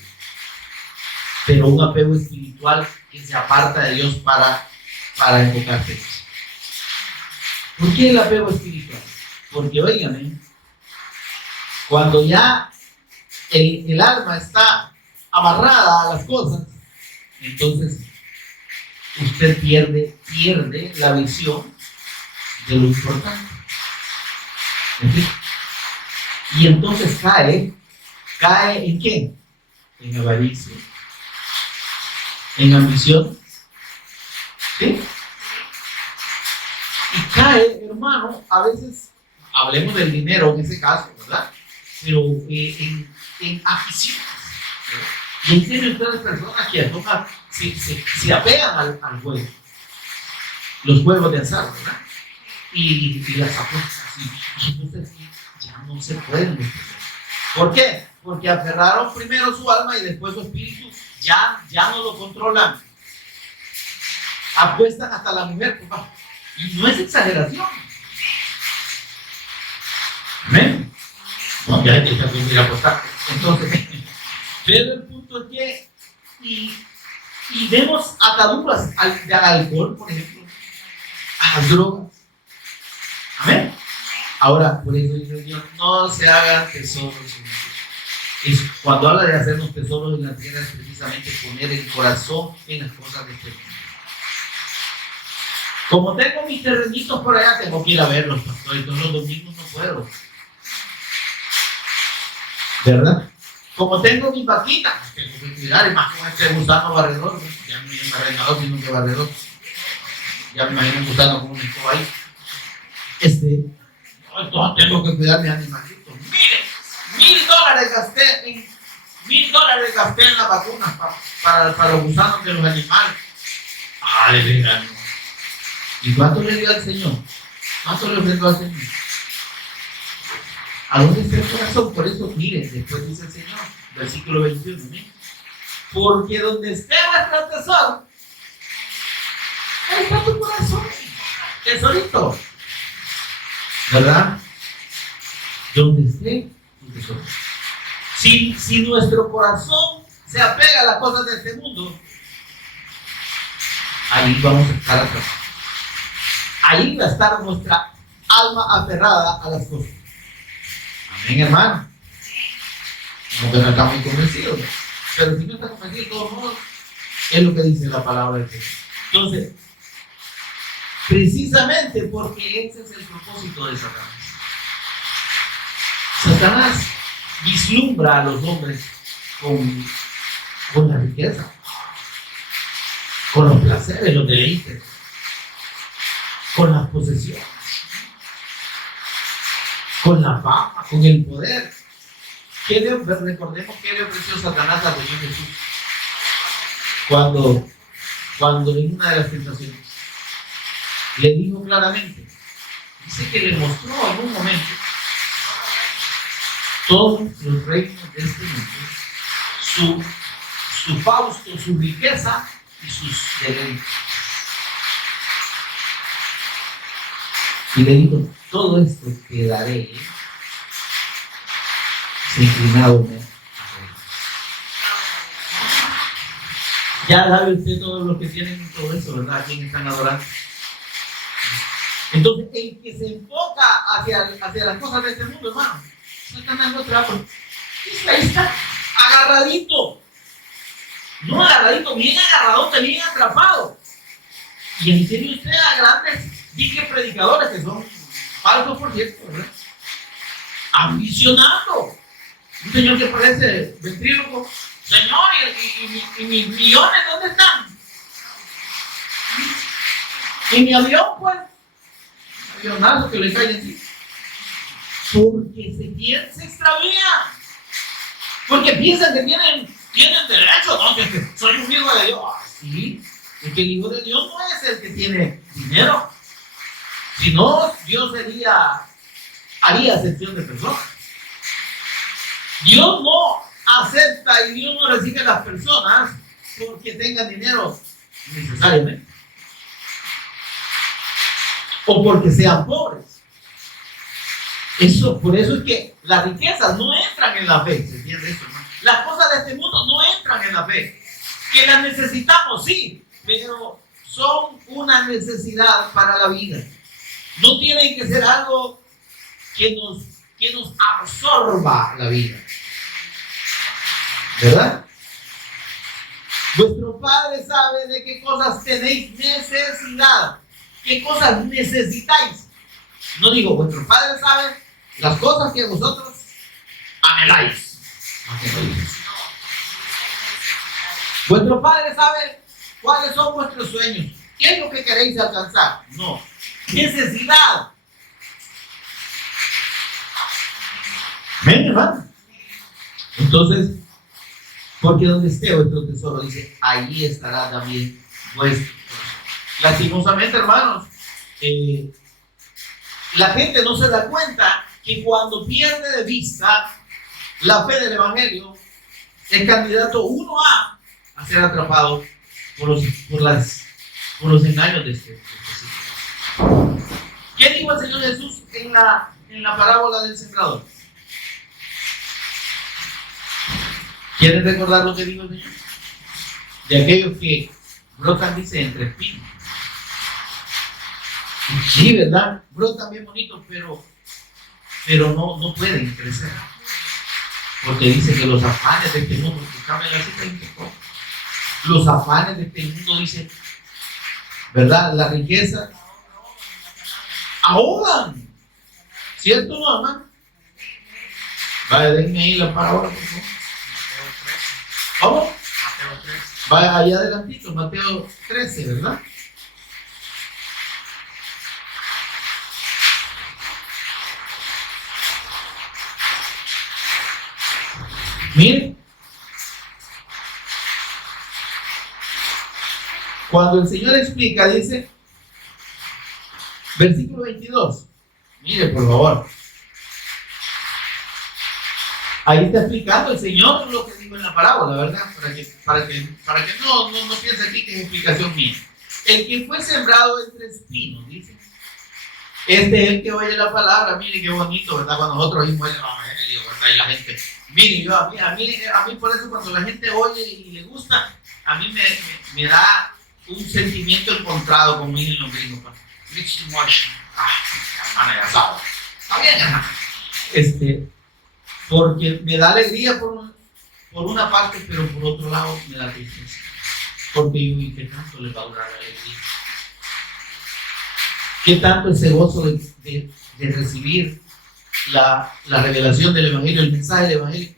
Pero un apego espiritual que se aparta de Dios para enfocarse. ¿Por qué el apego espiritual? Porque, oigan, cuando ya el alma está amarrada a las cosas, entonces usted pierde la visión de lo importante. Y entonces cae ¿en qué? En avaricia, en ambición, ¿sí? Y cae, hermano, a veces, hablemos del dinero en ese caso, ¿verdad? Pero en aficiones. Y entienden ustedes personas que se apegan al juego, los juegos de azar, ¿verdad? Y las apuestas, y entonces ya no se pueden. ¿Por qué? Porque aferraron primero su alma y después su espíritu, ya no lo controlan. Apuestan hasta la mujer, papá. Y no es exageración. ¿Amén? No, ya hay que ir a apostar. Entonces, pero el punto es que, y vemos ataduras al alcohol, por ejemplo, a las drogas. Amén. Ahora, por eso dice el Señor, no se hagan tesoros en el cielo. Es cuando habla de hacernos tesoros en la tierra, es precisamente poner el corazón en las cosas de este mundo. Como tengo mis terrenitos por allá, tengo que ir a verlos, pastor, y todos los domingos no puedo. ¿Verdad? Como tengo mis vaquitas, tengo que cuidar, y más con este gusano barredor, ya no es barredor, sino que barredor. Ya me imagino un gusano con un escoba ahí. Entonces tengo que cuidar mis animalitos. Miren, $1,000 gasté en las vacunas para los gusanos de los animales. De veras. ¿Y cuánto le dio al Señor? ¿Cuánto le ofrendó al Señor? ¿A dónde está el corazón? Por eso, miren, después dice el Señor, versículo 21, ¿sí? Porque donde esté vuestro tesoro, ahí está tu corazón, tesorito, ¿verdad? Donde esté tu tesoro. Si nuestro corazón se apega a las cosas de este mundo, ahí vamos a estar atrapados. Ahí va a estar nuestra alma aferrada a las cosas. Amén, hermano. Como que no está muy convencido, pero si no está convencido, de todos modos, es lo que dice la palabra de Dios. Entonces, precisamente porque ese es el propósito de Satanás. Satanás vislumbra a los hombres con la riqueza, con los placeres, los deleites, con las posesiones, con la fama, con el poder. Recordemos que le ofreció Satanás al Señor Jesús cuando en una de las tentaciones le dijo claramente, dice que le mostró en un momento todos los reinos de este mundo, su fausto, su riqueza y sus deleites. Y le dijo, todo esto te daré si inclinado me. Ya sabe usted todos los que tienen todo eso, ¿verdad? ¿A quién están adorando? Entonces, el que se enfoca hacia las cosas de este mundo, hermano, Satanás no trapa. Ahí está, agarradito. No agarradito, bien agarradote, bien atrapado. Y en serio usted a grandes dije predicadores que son falsos, por cierto, ¿verdad? Ambicionando. Un señor que parece ventríloco. Señor, ¿y mis millones dónde están? Y mi avión, pues, avionazo que le cae encima. Porque se extravían. Porque piensan que tienen derecho, ¿no? Que soy un hijo de Dios. Sí, es que el hijo de Dios no es el que tiene dinero. Si no, Dios haría acepción de personas. Dios no acepta y Dios no recibe a las personas porque tengan dinero necesariamente o porque sean pobres. Por eso es que las riquezas no entran en la fe. ¿Se entiende eso, hermano? Las cosas de este mundo no entran en la fe. Que las necesitamos, sí, pero son una necesidad para la vida. No tienen que ser algo que nos absorba la vida. ¿Verdad? Vuestro Padre sabe de qué cosas tenéis necesidad. ¿Qué cosas necesitáis? No digo, vuestro Padre sabe las cosas que vosotros anheláis. Vuestro Padre sabe cuáles son vuestros sueños. ¿Qué es lo que queréis alcanzar? No. Necesidad. ¿Ven, hermano? Entonces, porque donde esté vuestro tesoro, dice, ahí estará también vuestro. Lastimosamente, hermanos, la gente no se da cuenta que cuando pierde de vista la fe del Evangelio, es candidato uno a ser atrapado por los engaños de este siglo. ¿Qué dijo el Señor Jesús en la parábola del sembrador? ¿Quieren recordar lo que dijo el Señor? De aquellos que brotan, dice, entre espinos. Sí, ¿verdad? Brotan bien bonitos, pero no pueden crecer. Porque dice que los afanes de este mundo, los afanes de este mundo, dice, ¿verdad? La riqueza ahogan. ¿Cierto, no, hermano? Vaya, denme ahí la palabra, por favor. ¿Cómo? Vaya allá adelantito, Mateo 13, ¿verdad? Miren, cuando el Señor explica, dice, versículo 22, mire por favor, ahí está explicando el Señor lo que dijo en la parábola, ¿verdad? Para que no piense aquí que es explicación mía. El que fue sembrado entre espinos, dice, este es el que oye la palabra. Mire qué bonito, ¿verdad? Cuando nosotros oímos el evangelio, ¿verdad? Y la gente, mire, yo a mí por eso cuando la gente oye y le gusta, a mí me da un sentimiento encontrado, como dicen los gringos. Hermana, ya sabe. Está bien, hermana. Porque me da alegría por una parte, pero por otro lado me da tristeza. Porque ¿y qué tanto les va a durar la alegría? ¿Qué tanto ese gozo de recibir la revelación del Evangelio, el mensaje del Evangelio?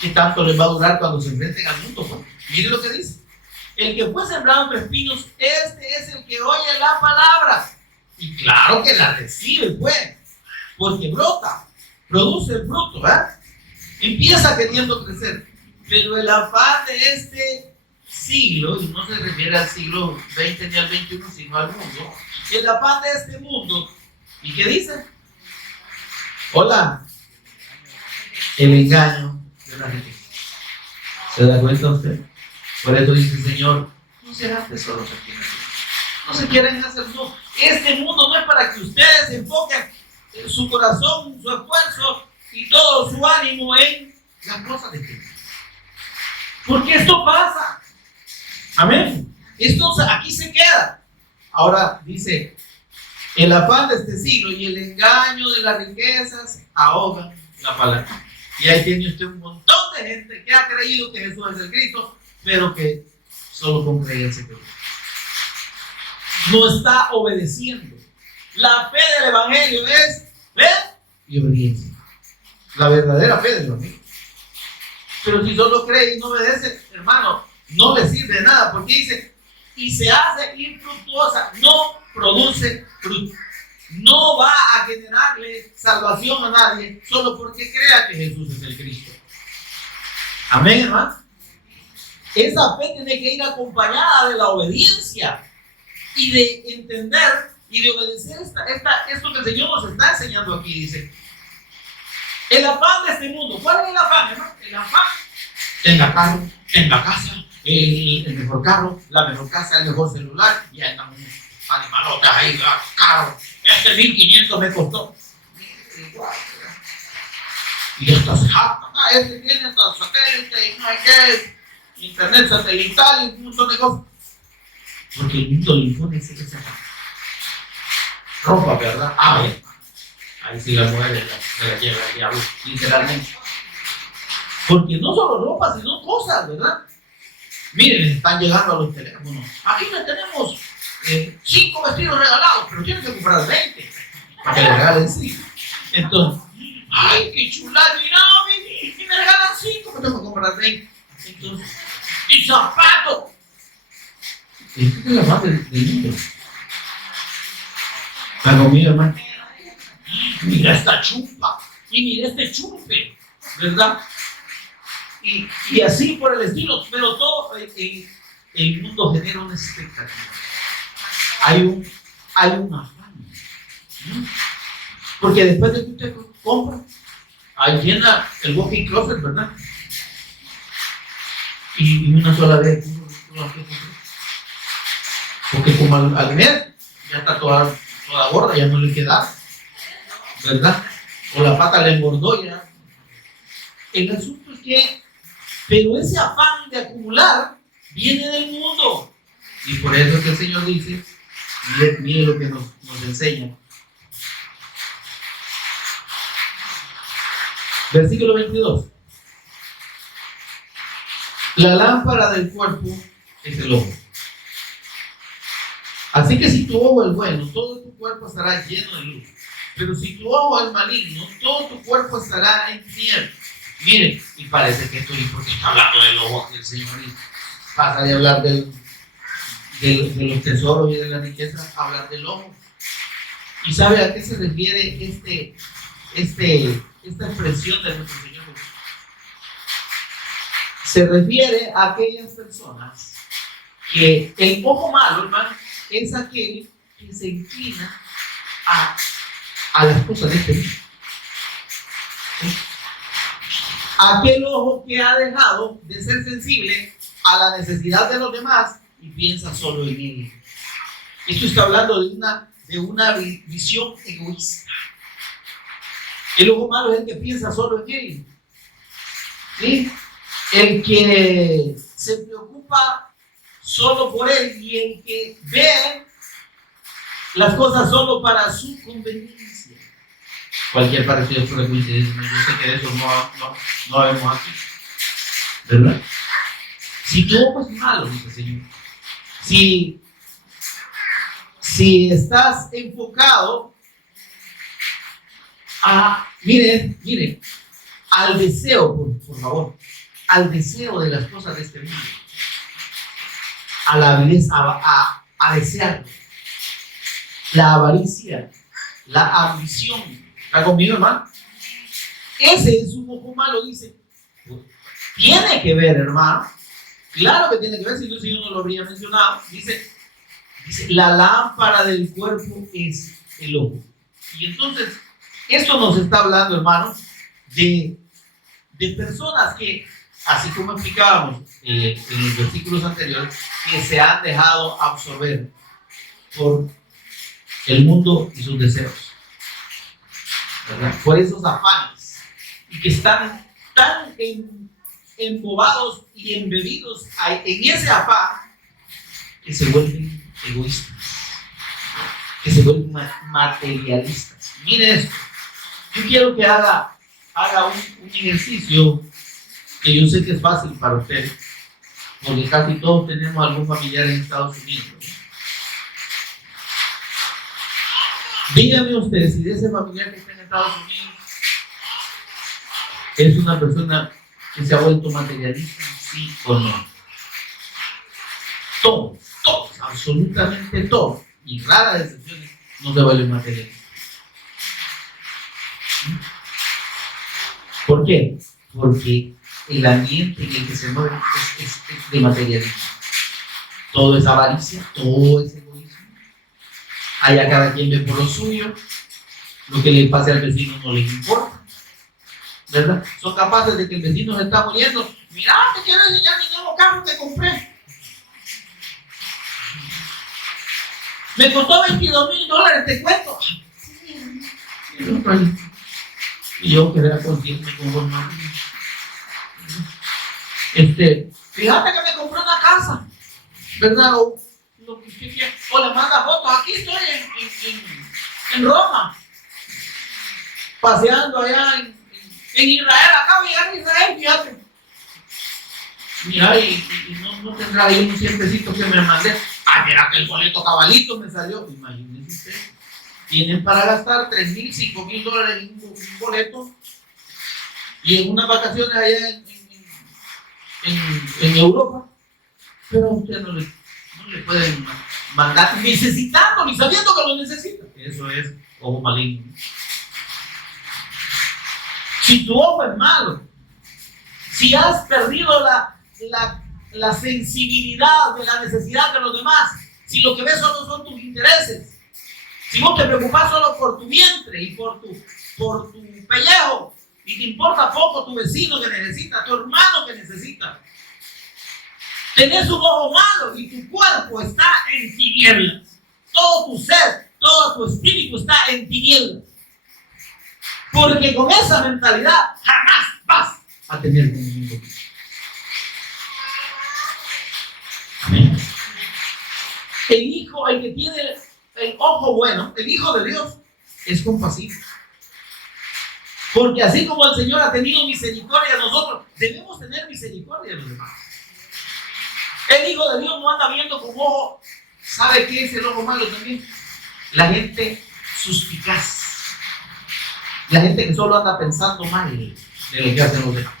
¿Qué tanto les va a durar cuando se enfrenten al mundo? Pues, miren lo que dice. El que fue sembrado entre espinos, este es el que oye la palabra. Y claro que la recibe, pues, porque brota, produce el fruto, ¿verdad? Empieza queriendo crecer. Pero el afán de este siglo, y no se refiere al siglo XX ni al XXI, sino al mundo, el afán de este mundo, ¿y qué dice? Hola, el engaño de la riqueza. ¿Se da cuenta usted? Por eso dice el Señor, no se hagan tesoros aquí en la tierra. No se quieren hacer, no. Este mundo no es para que ustedes enfoquen su corazón, su esfuerzo y todo su ánimo en las cosas de Dios. Porque esto pasa. Amén. Esto aquí se queda. Ahora dice, el afán de este siglo y el engaño de las riquezas ahogan la palabra. Y ahí tiene usted un montón de gente que ha creído que Jesús es el Cristo, pero que solo con creerse que no está obedeciendo. La fe del Evangelio es fe y obediencia. La verdadera fe del Evangelio. Pero si solo cree y no obedece, hermano, no le sirve de nada, porque dice, y se hace infructuosa, no produce fruto. No va a generarle salvación a nadie solo porque crea que Jesús es el Cristo. Amén, hermano. Esa fe tiene que ir acompañada de la obediencia y de entender y de obedecer esto que el Señor nos está enseñando aquí. Dice, el afán de este mundo. ¿Cuál es el afán, hermano? El afán, tenga carro, tenga casa, el mejor carro, la mejor casa, el mejor celular. Y andan unos animalotas ahí, caro. 1,500 me costó. Y esto se jacta. Este tiene hasta satélite y no hay qué, internet satelital y un montón de cosas. Porque el mundo le impone ese ropa, ¿verdad? Ahí sí la mujer se la lleva el diablo, literalmente. Porque no solo ropa, sino cosas, ¿verdad? Miren, están llegando a los teléfonos. Aquí les tenemos 5 vestidos regalados, pero tienen que comprar 20 para que le regalen 5. Entonces, ay, qué chulada, mira, y me regalan 5, pero tengo que comprar 20. Entonces, y zapatos. Esto es la parte del mundo. La comida, hermano. Mira esta chumpa y mira este chumpe, ¿verdad? Y así por el estilo, pero todo el mundo genera una expectativa. Hay un afán. ¿No? Porque después de que usted compra, ahí llena el walking closet, ¿verdad? Y una sola vez, porque como al mes ya está toda gorda, ya no le queda, ¿verdad? O la pata le engordó ya. El asunto es que, pero ese afán de acumular viene del mundo. Y por eso es que el Señor dice, mire lo que nos enseña. Versículo 22. La lámpara del cuerpo es el ojo. Así que si tu ojo es bueno, todo tu cuerpo estará lleno de luz. Pero si tu ojo es maligno, todo tu cuerpo estará en tinieblas. Miren, y parece que estoy porque está hablando del ojo del Señor y pasa de hablar de los tesoros y de la riqueza a hablar del ojo. ¿Y sabe a qué se refiere esta expresión de nuestro Señor? Se refiere a aquellas personas que el ojo malo, hermano, es aquel que se inclina a las cosas de este mundo. ¿Sí? Aquel ojo que ha dejado de ser sensible a la necesidad de los demás y piensa solo en él. Esto está hablando de una visión egoísta. El ojo malo es el que piensa solo en él. ¿Sí? El que se preocupa solo por él y el que ve las cosas solo para su conveniencia. Cualquier parecido por la coincidencia, yo sé que de eso no vemos aquí, ¿verdad? Si tu ojo es malo, dice el Señor, si estás enfocado miren, al deseo, por favor, al deseo de las cosas de este mundo, a la avidez, a desear, la avaricia, la ambición. ¿Está conmigo, hermano? Ese es un ojo malo, dice. Tiene que ver, hermano. Claro que tiene que ver, si no, el Señor no lo habría mencionado. Dice, la lámpara del cuerpo es el ojo. Y entonces, esto nos está hablando, hermanos, de personas que, así como explicábamos en los versículos anteriores, que se han dejado absorber por el mundo y sus deseos, ¿verdad? Por esos afanes, y que están tan embobados y embebidos en ese afán que se vuelven egoístas, que se vuelven materialistas. Miren esto, yo quiero que haga un ejercicio que yo sé que es fácil para ustedes, porque casi todos tenemos algún familiar en Estados Unidos, ¿no? Dígame usted si de ese familiar que está en Estados Unidos es una persona que se ha vuelto materialista, sí o no. Todos, absolutamente todos, y raras excepciones, no se vuelven materialistas. ¿Por qué? Porque el ambiente en el que se mueve es de materialismo. Todo es avaricia, todo es egoísmo. Allá cada quien ve por lo suyo, lo que le pase al vecino no les importa, ¿verdad? Son capaces de que el vecino se está muriendo. Mira, te quiero enseñar mi nuevo carro que compré. Me costó $22,000, te cuento. Y yo quería conseguirme con vos, ¿no? Fíjate que me compré una casa, ¿verdad? O le manda fotos. Aquí estoy en Roma, paseando allá en Israel. Acabo de llegar a Israel, fíjate. Mira, y no tendrá ahí un cientecito que me mandé. Ay, mira que el boleto cabalito me salió. Imagínense usted. Tienen para gastar $3,000, $5,000 en un boleto y en unas vacaciones allá en Europa, pero a usted no le pueden mandar necesitando ni sabiendo que lo necesita. Eso es ojo maligno. Si tu ojo es malo, si has perdido la sensibilidad de la necesidad de los demás, si lo que ves solo son tus intereses, si vos te preocupas solo por tu vientre y por tu pellejo, y te importa poco tu vecino que necesita, tu hermano que necesita, tenés un ojo malo y tu cuerpo está en tinieblas. Todo tu ser, todo tu espíritu está en tinieblas. Porque con esa mentalidad jamás vas a tener conocimiento. Amén. El hijo, el que tiene el ojo bueno, el hijo de Dios, es compasivo. Porque así como el Señor ha tenido misericordia de nosotros, debemos tener misericordia de los demás. El Hijo de Dios no anda viendo con ojo. ¿Sabe qué es el ojo malo también? La gente suspicaz. La gente que solo anda pensando mal de lo que hacen los demás.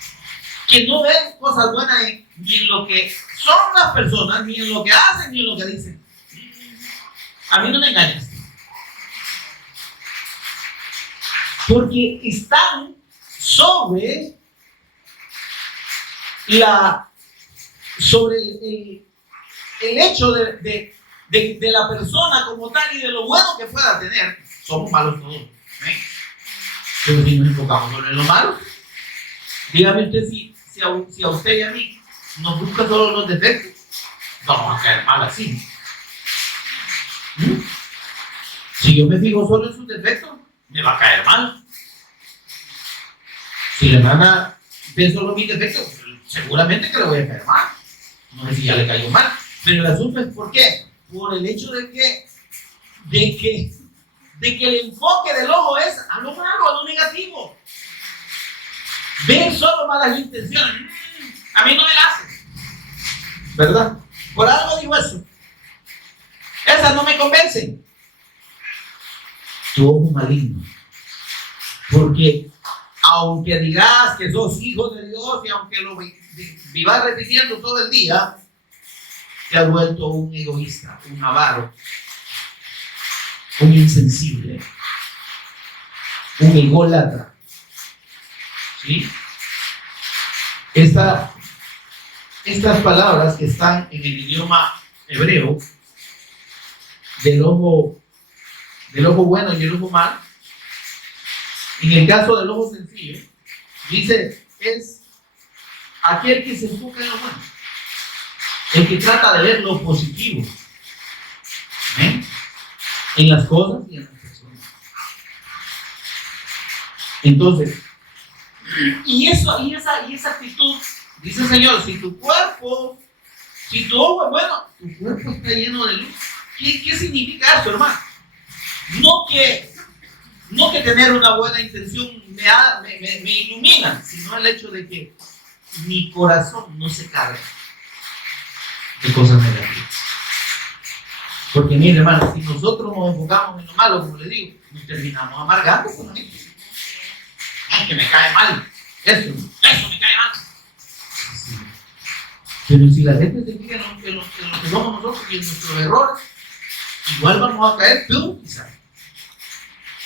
Que no ven cosas buenas ni en lo que son las personas, ni en lo que hacen, ni en lo que dicen. A mí no me engañas. Porque están sobre el hecho de la persona como tal y de lo bueno que pueda tener. Somos malos todos, ¿eh? Pero si nos enfocamos solo en lo malo, dígame usted si a usted y a mí nos busca solo los defectos, vamos a caer mal así. Si yo me fijo solo en sus defectos, me va a caer mal. Si la hermana ve solo mis defectos, seguramente que le voy a caer mal. No sé si ya le cayó mal. Pero el asunto es ¿por qué? Por el hecho de que el enfoque del ojo es a lo malo, a lo negativo. Ven solo malas intenciones. A mí no me la hacen. ¿Verdad? Por algo digo eso. Esas no me convencen. Tu ojo maligno. Porque aunque digas que sos hijo de Dios y aunque lo vivas repitiendo todo el día, te has vuelto un egoísta, un avaro, un insensible, un ególatra. ¿Sí? Estas palabras que están en el idioma hebreo del ojo bueno y el ojo malo, en el caso del ojo sencillo, dice, es aquel que se enfoca en lo bueno, el que trata de ver lo positivo, ¿eh? En las cosas y en las personas. Entonces, esa actitud, dice el Señor, si tu ojo es bueno, tu cuerpo está lleno de luz. ¿Qué significa eso, hermano? No que tener una buena intención me ilumina, sino el hecho de que mi corazón no se carga de cosas negativas. Porque mire, hermano, si nosotros nos enfocamos en lo malo, como le digo, nos terminamos amargando con la gente. Ay, que me cae mal. Eso me cae mal. Sí. Pero si la gente se fija en lo que somos nosotros y en nuestros errores, igual vamos a caer peor, quizás.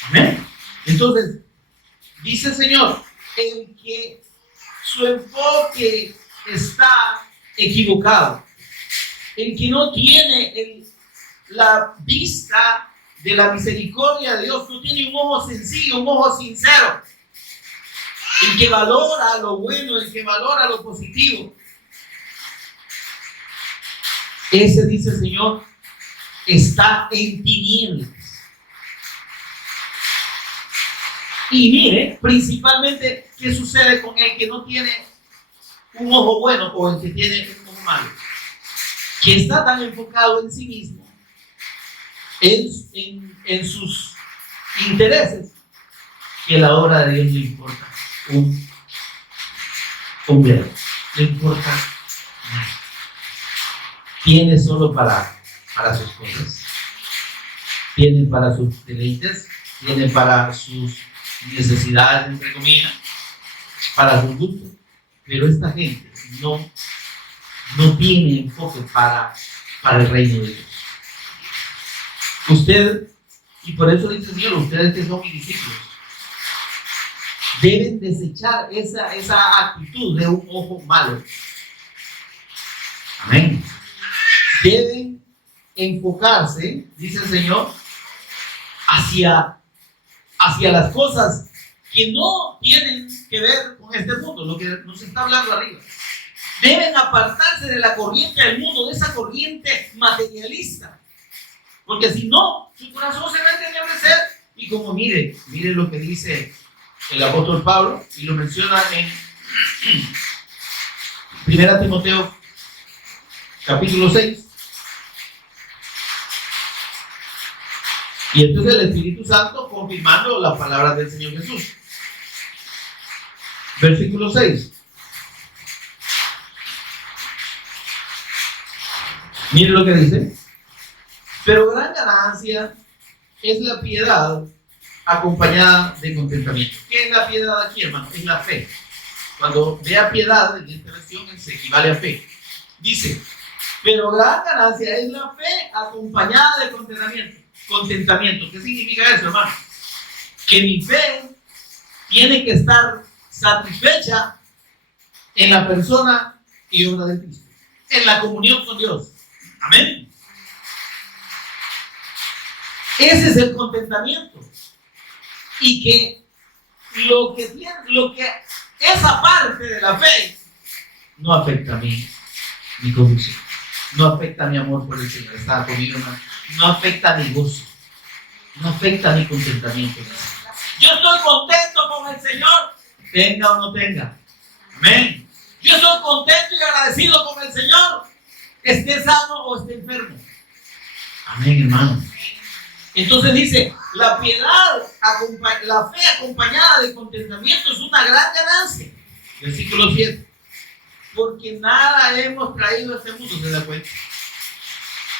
Amén. Entonces, dice el Señor, el que su enfoque está equivocado, el que no tiene la vista de la misericordia de Dios, no tiene un ojo sencillo, un ojo sincero, el que valora lo bueno, el que valora lo positivo, ese, dice el Señor, está en tinieblas. Y mire, principalmente, ¿qué sucede con el que no tiene un ojo bueno o el que tiene un ojo malo? Que está tan enfocado en sí mismo, en sus intereses, que la obra de Dios le importa un dedo. Le importa nada. Tiene solo para sus cosas. Tiene para sus deleites. Tiene para sus necesidades, entre comillas, para sus gustos. Pero esta gente no tiene enfoque para el reino de Dios. Usted, y por eso dice el Señor, ustedes que son mis discípulos, deben desechar esa actitud de un ojo malo. Amén. Deben enfocarse, dice el Señor, hacia las cosas que no tienen que ver con este mundo, lo que nos está hablando arriba. Deben apartarse de la corriente del mundo, de esa corriente materialista. Porque si no, su corazón se va a ennegrecer. Y como mire lo que dice el apóstol Pablo, y lo menciona en 1 Timoteo capítulo 6. Y entonces el Espíritu Santo confirmando las palabras del Señor Jesús. Versículo 6. Mire lo que dice. Pero gran ganancia es la piedad acompañada de contentamiento. ¿Qué es la piedad aquí, hermano? Es la fe. Cuando vea piedad en esta versión se equivale a fe. Dice, pero gran ganancia es la fe acompañada de contentamiento. Contentamiento. ¿Qué significa eso, hermano? Que mi fe tiene que estar satisfecha en la persona y obra de Cristo, en la comunión con Dios. Amén. Ese es el contentamiento. Y que esa parte de la fe no afecta a mí, mi convicción, no afecta a mi amor por el Señor. Estaba conmigo, hermano. No afecta a mi gozo, no afecta a mi contentamiento. Yo estoy contento con el Señor, tenga o no tenga. Amén. Yo estoy contento y agradecido con el Señor, esté sano o esté enfermo. Amén, hermano. Entonces dice, la piedad, la fe acompañada de contentamiento es una gran ganancia. Versículo 7. Porque nada hemos traído a este mundo, ¿se da cuenta?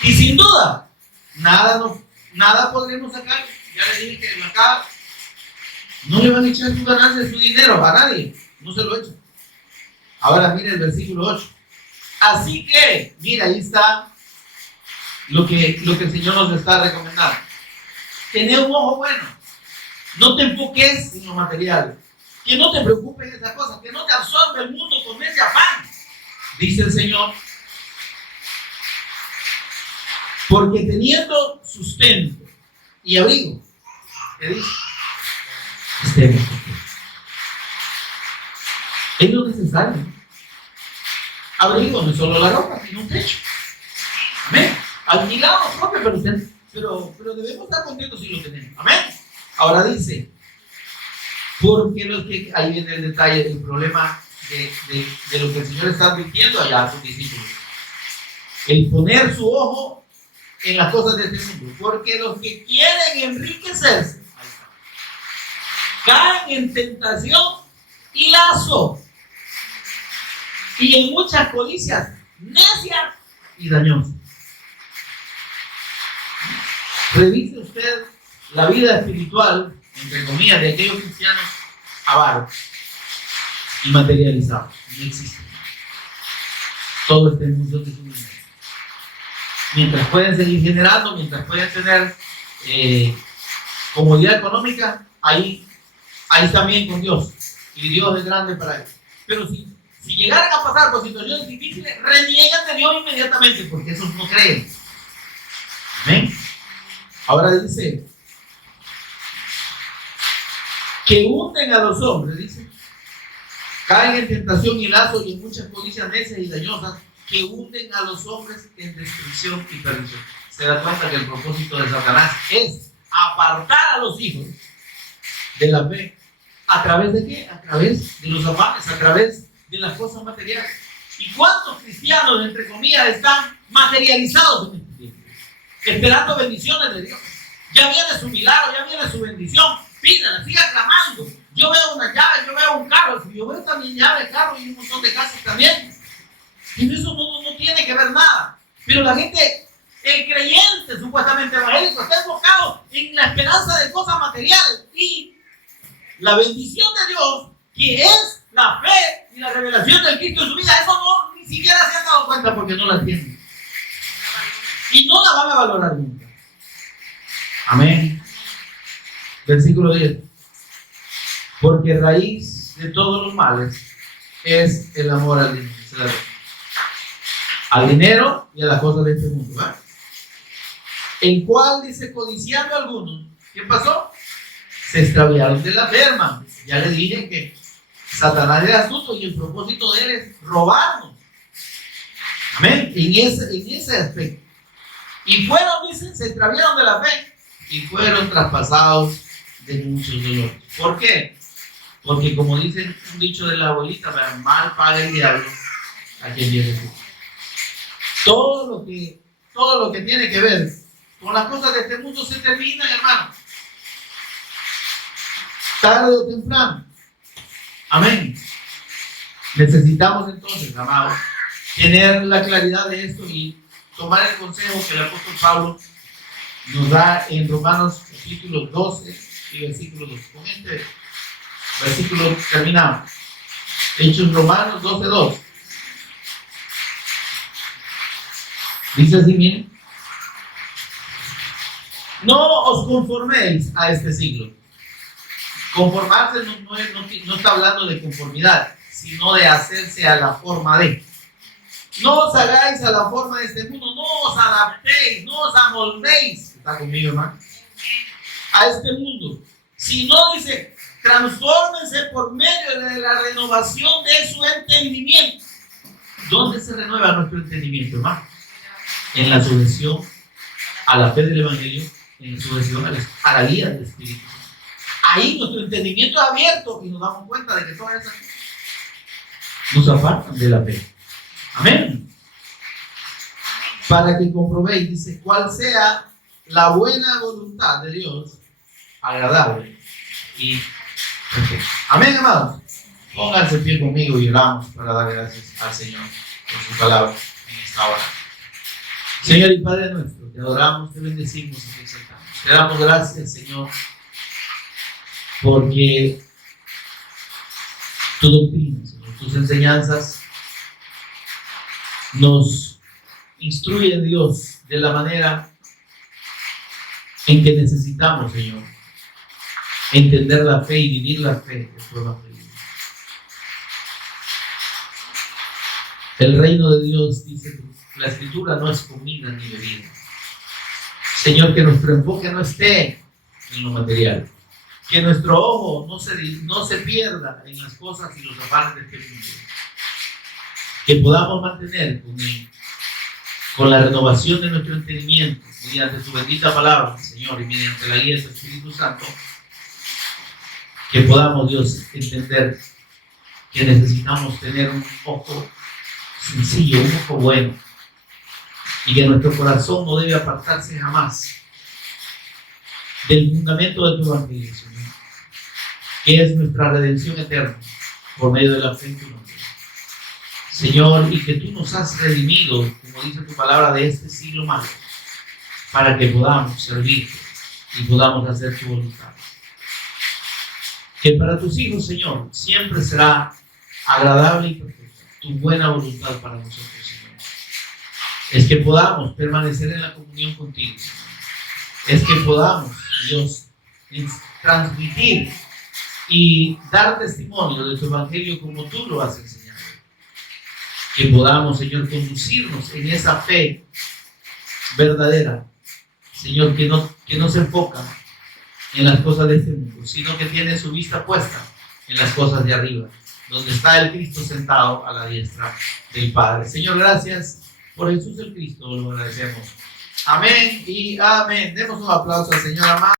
Y sin duda, nada podremos sacar. Ya le dije que acá no le van a echar su ganancia, su dinero a nadie. No se lo echan. Ahora mire el versículo 8. Así que, mira, ahí está lo que el Señor nos está recomendando. Tener un ojo bueno. No te enfoques en lo material. Que no te preocupes de esas cosas. Que no te absorbe el mundo con ese afán. Dice el Señor. Porque teniendo sustento y abrigo, ¿qué dice? Estemos contentos. Es lo necesario. Abrigo no es solo la ropa, sino un techo. Amén. Alquilamos propio, pero debemos estar contentos si lo tenemos. Amén. Ahora dice, porque ahí viene el detalle, el problema de lo que el Señor está advirtiendo allá a sus discípulos. El poner su ojo en las cosas de este mundo. Porque los que quieren enriquecerse caen en tentación y lazo, y en muchas codicias necias y dañosas. Revise usted la vida espiritual, entre comillas, de aquellos cristianos avaros y materializados. No existe. Todo está en función de su dinero. Mientras pueden seguir generando, mientras pueden tener comodidad económica, ahí están bien con Dios. Y Dios es grande para ellos. Pero si llegaran a pasar por situaciones difíciles, reniegan de Dios inmediatamente, porque esos no creen. Amén. Ahora dice que hunden a los hombres, dice, caen en tentación y lazo y en muchas codicias necias y dañosas que hunden a los hombres en destrucción y perdición. Se da cuenta que el propósito de Satanás es apartar a los hijos de la fe. ¿A través de qué? A través de los afanes, a través de las cosas materiales. ¿Y cuántos cristianos, entre comillas, están materializados en este tiempo? Esperando bendiciones de Dios. Ya viene su milagro, ya viene su bendición. Pídala, siga clamando. Yo veo una llave, yo veo un carro. Yo veo también llave de carro y un montón de casas también. Y eso no tiene que ver nada. Pero la gente, el creyente supuestamente evangélico, está enfocado en la esperanza de cosas materiales. Y la bendición de Dios, que es la fe y la revelación del Cristo en su vida, eso ni siquiera se han dado cuenta porque no la tienen. Y no la van a valorar nunca. Amén. Versículo 10. Porque raíz de todos los males es el amor al dinero. Al dinero y a las cosas de este mundo, ¿verdad? El cual, dice, codiciando a algunos, ¿qué pasó? Se extraviaron de la fe, hermano. Ya le dije que Satanás es astuto y el propósito de él es robarnos. Amén. En ese aspecto. Y fueron, dicen, se extraviaron de la fe y fueron traspasados de muchos dolores. ¿Por qué? Porque como dice un dicho de la abuelita, mal paga el diablo a quien viene tú. Todo lo que tiene que ver con las cosas de este mundo se termina, hermano. Tarde o temprano. Amén. Necesitamos entonces, amados, tener la claridad de esto y tomar el consejo que el apóstol Pablo nos da en Romanos capítulo 12 y versículo 2. Con este versículo terminamos. Hechos Romanos 12:2. Dice así, miren. No os conforméis a este siglo. Conformarse no está hablando de conformidad, sino de hacerse a la forma de. No os hagáis a la forma de este mundo, no os adaptéis, no os amoldéis. ¿Está conmigo, hermano? A este mundo. Sino dice, transfórmense por medio de la renovación de su entendimiento. ¿Dónde se renueva nuestro entendimiento, hermano? En la sujeción a la fe del Evangelio, en la sujeción a la guía del Espíritu. Ahí nuestro entendimiento es abierto y nos damos cuenta de que todas esas cosas nos apartan de la fe. Amén. Para que comprobéis, dice, cuál sea la buena voluntad de Dios, agradable y perfecta. Amén, amados. Pónganse en pie conmigo y oramos para dar gracias al Señor por su palabra en esta hora. Señor y Padre nuestro, te adoramos, te bendecimos y te exaltamos. Te damos gracias, Señor, porque tu doctrina, Señor, tus enseñanzas nos instruyen, Dios, de la manera en que necesitamos, Señor, entender la fe y vivir la fe de tu evangelio. El reino de Dios, dice la Escritura, no es comida ni bebida. Señor, que nuestro enfoque no esté en lo material. Que nuestro ojo no se pierda en las cosas y los afanes de este mundo. Que podamos mantener con la renovación de nuestro entendimiento, mediante tu bendita palabra, Señor, y mediante la guía de tu Espíritu Santo, que podamos, Dios, entender que necesitamos tener un ojo sencillo, un ojo bueno, y que nuestro corazón no debe apartarse jamás del fundamento de tu evangelio, Señor, que es nuestra redención eterna por medio de la fe en tu nombre. Señor, y que tú nos has redimido, como dice tu palabra, de este siglo malo, para que podamos servirte y podamos hacer tu voluntad. Que para tus hijos, Señor, siempre será agradable y perfecta tu buena voluntad para nosotros, Señor. Es que podamos permanecer en la comunión contigo, Señor. Es que podamos, Dios, transmitir y dar testimonio de tu evangelio como tú lo has enseñado. Que podamos, Señor, conducirnos en esa fe verdadera, Señor, que no se enfoca en las cosas de este mundo, sino que tiene su vista puesta en las cosas de arriba, donde está el Cristo sentado a la diestra del Padre. Señor, gracias por Jesús el Cristo, lo agradecemos. Amén y amén. Demos un aplauso al Señor amado.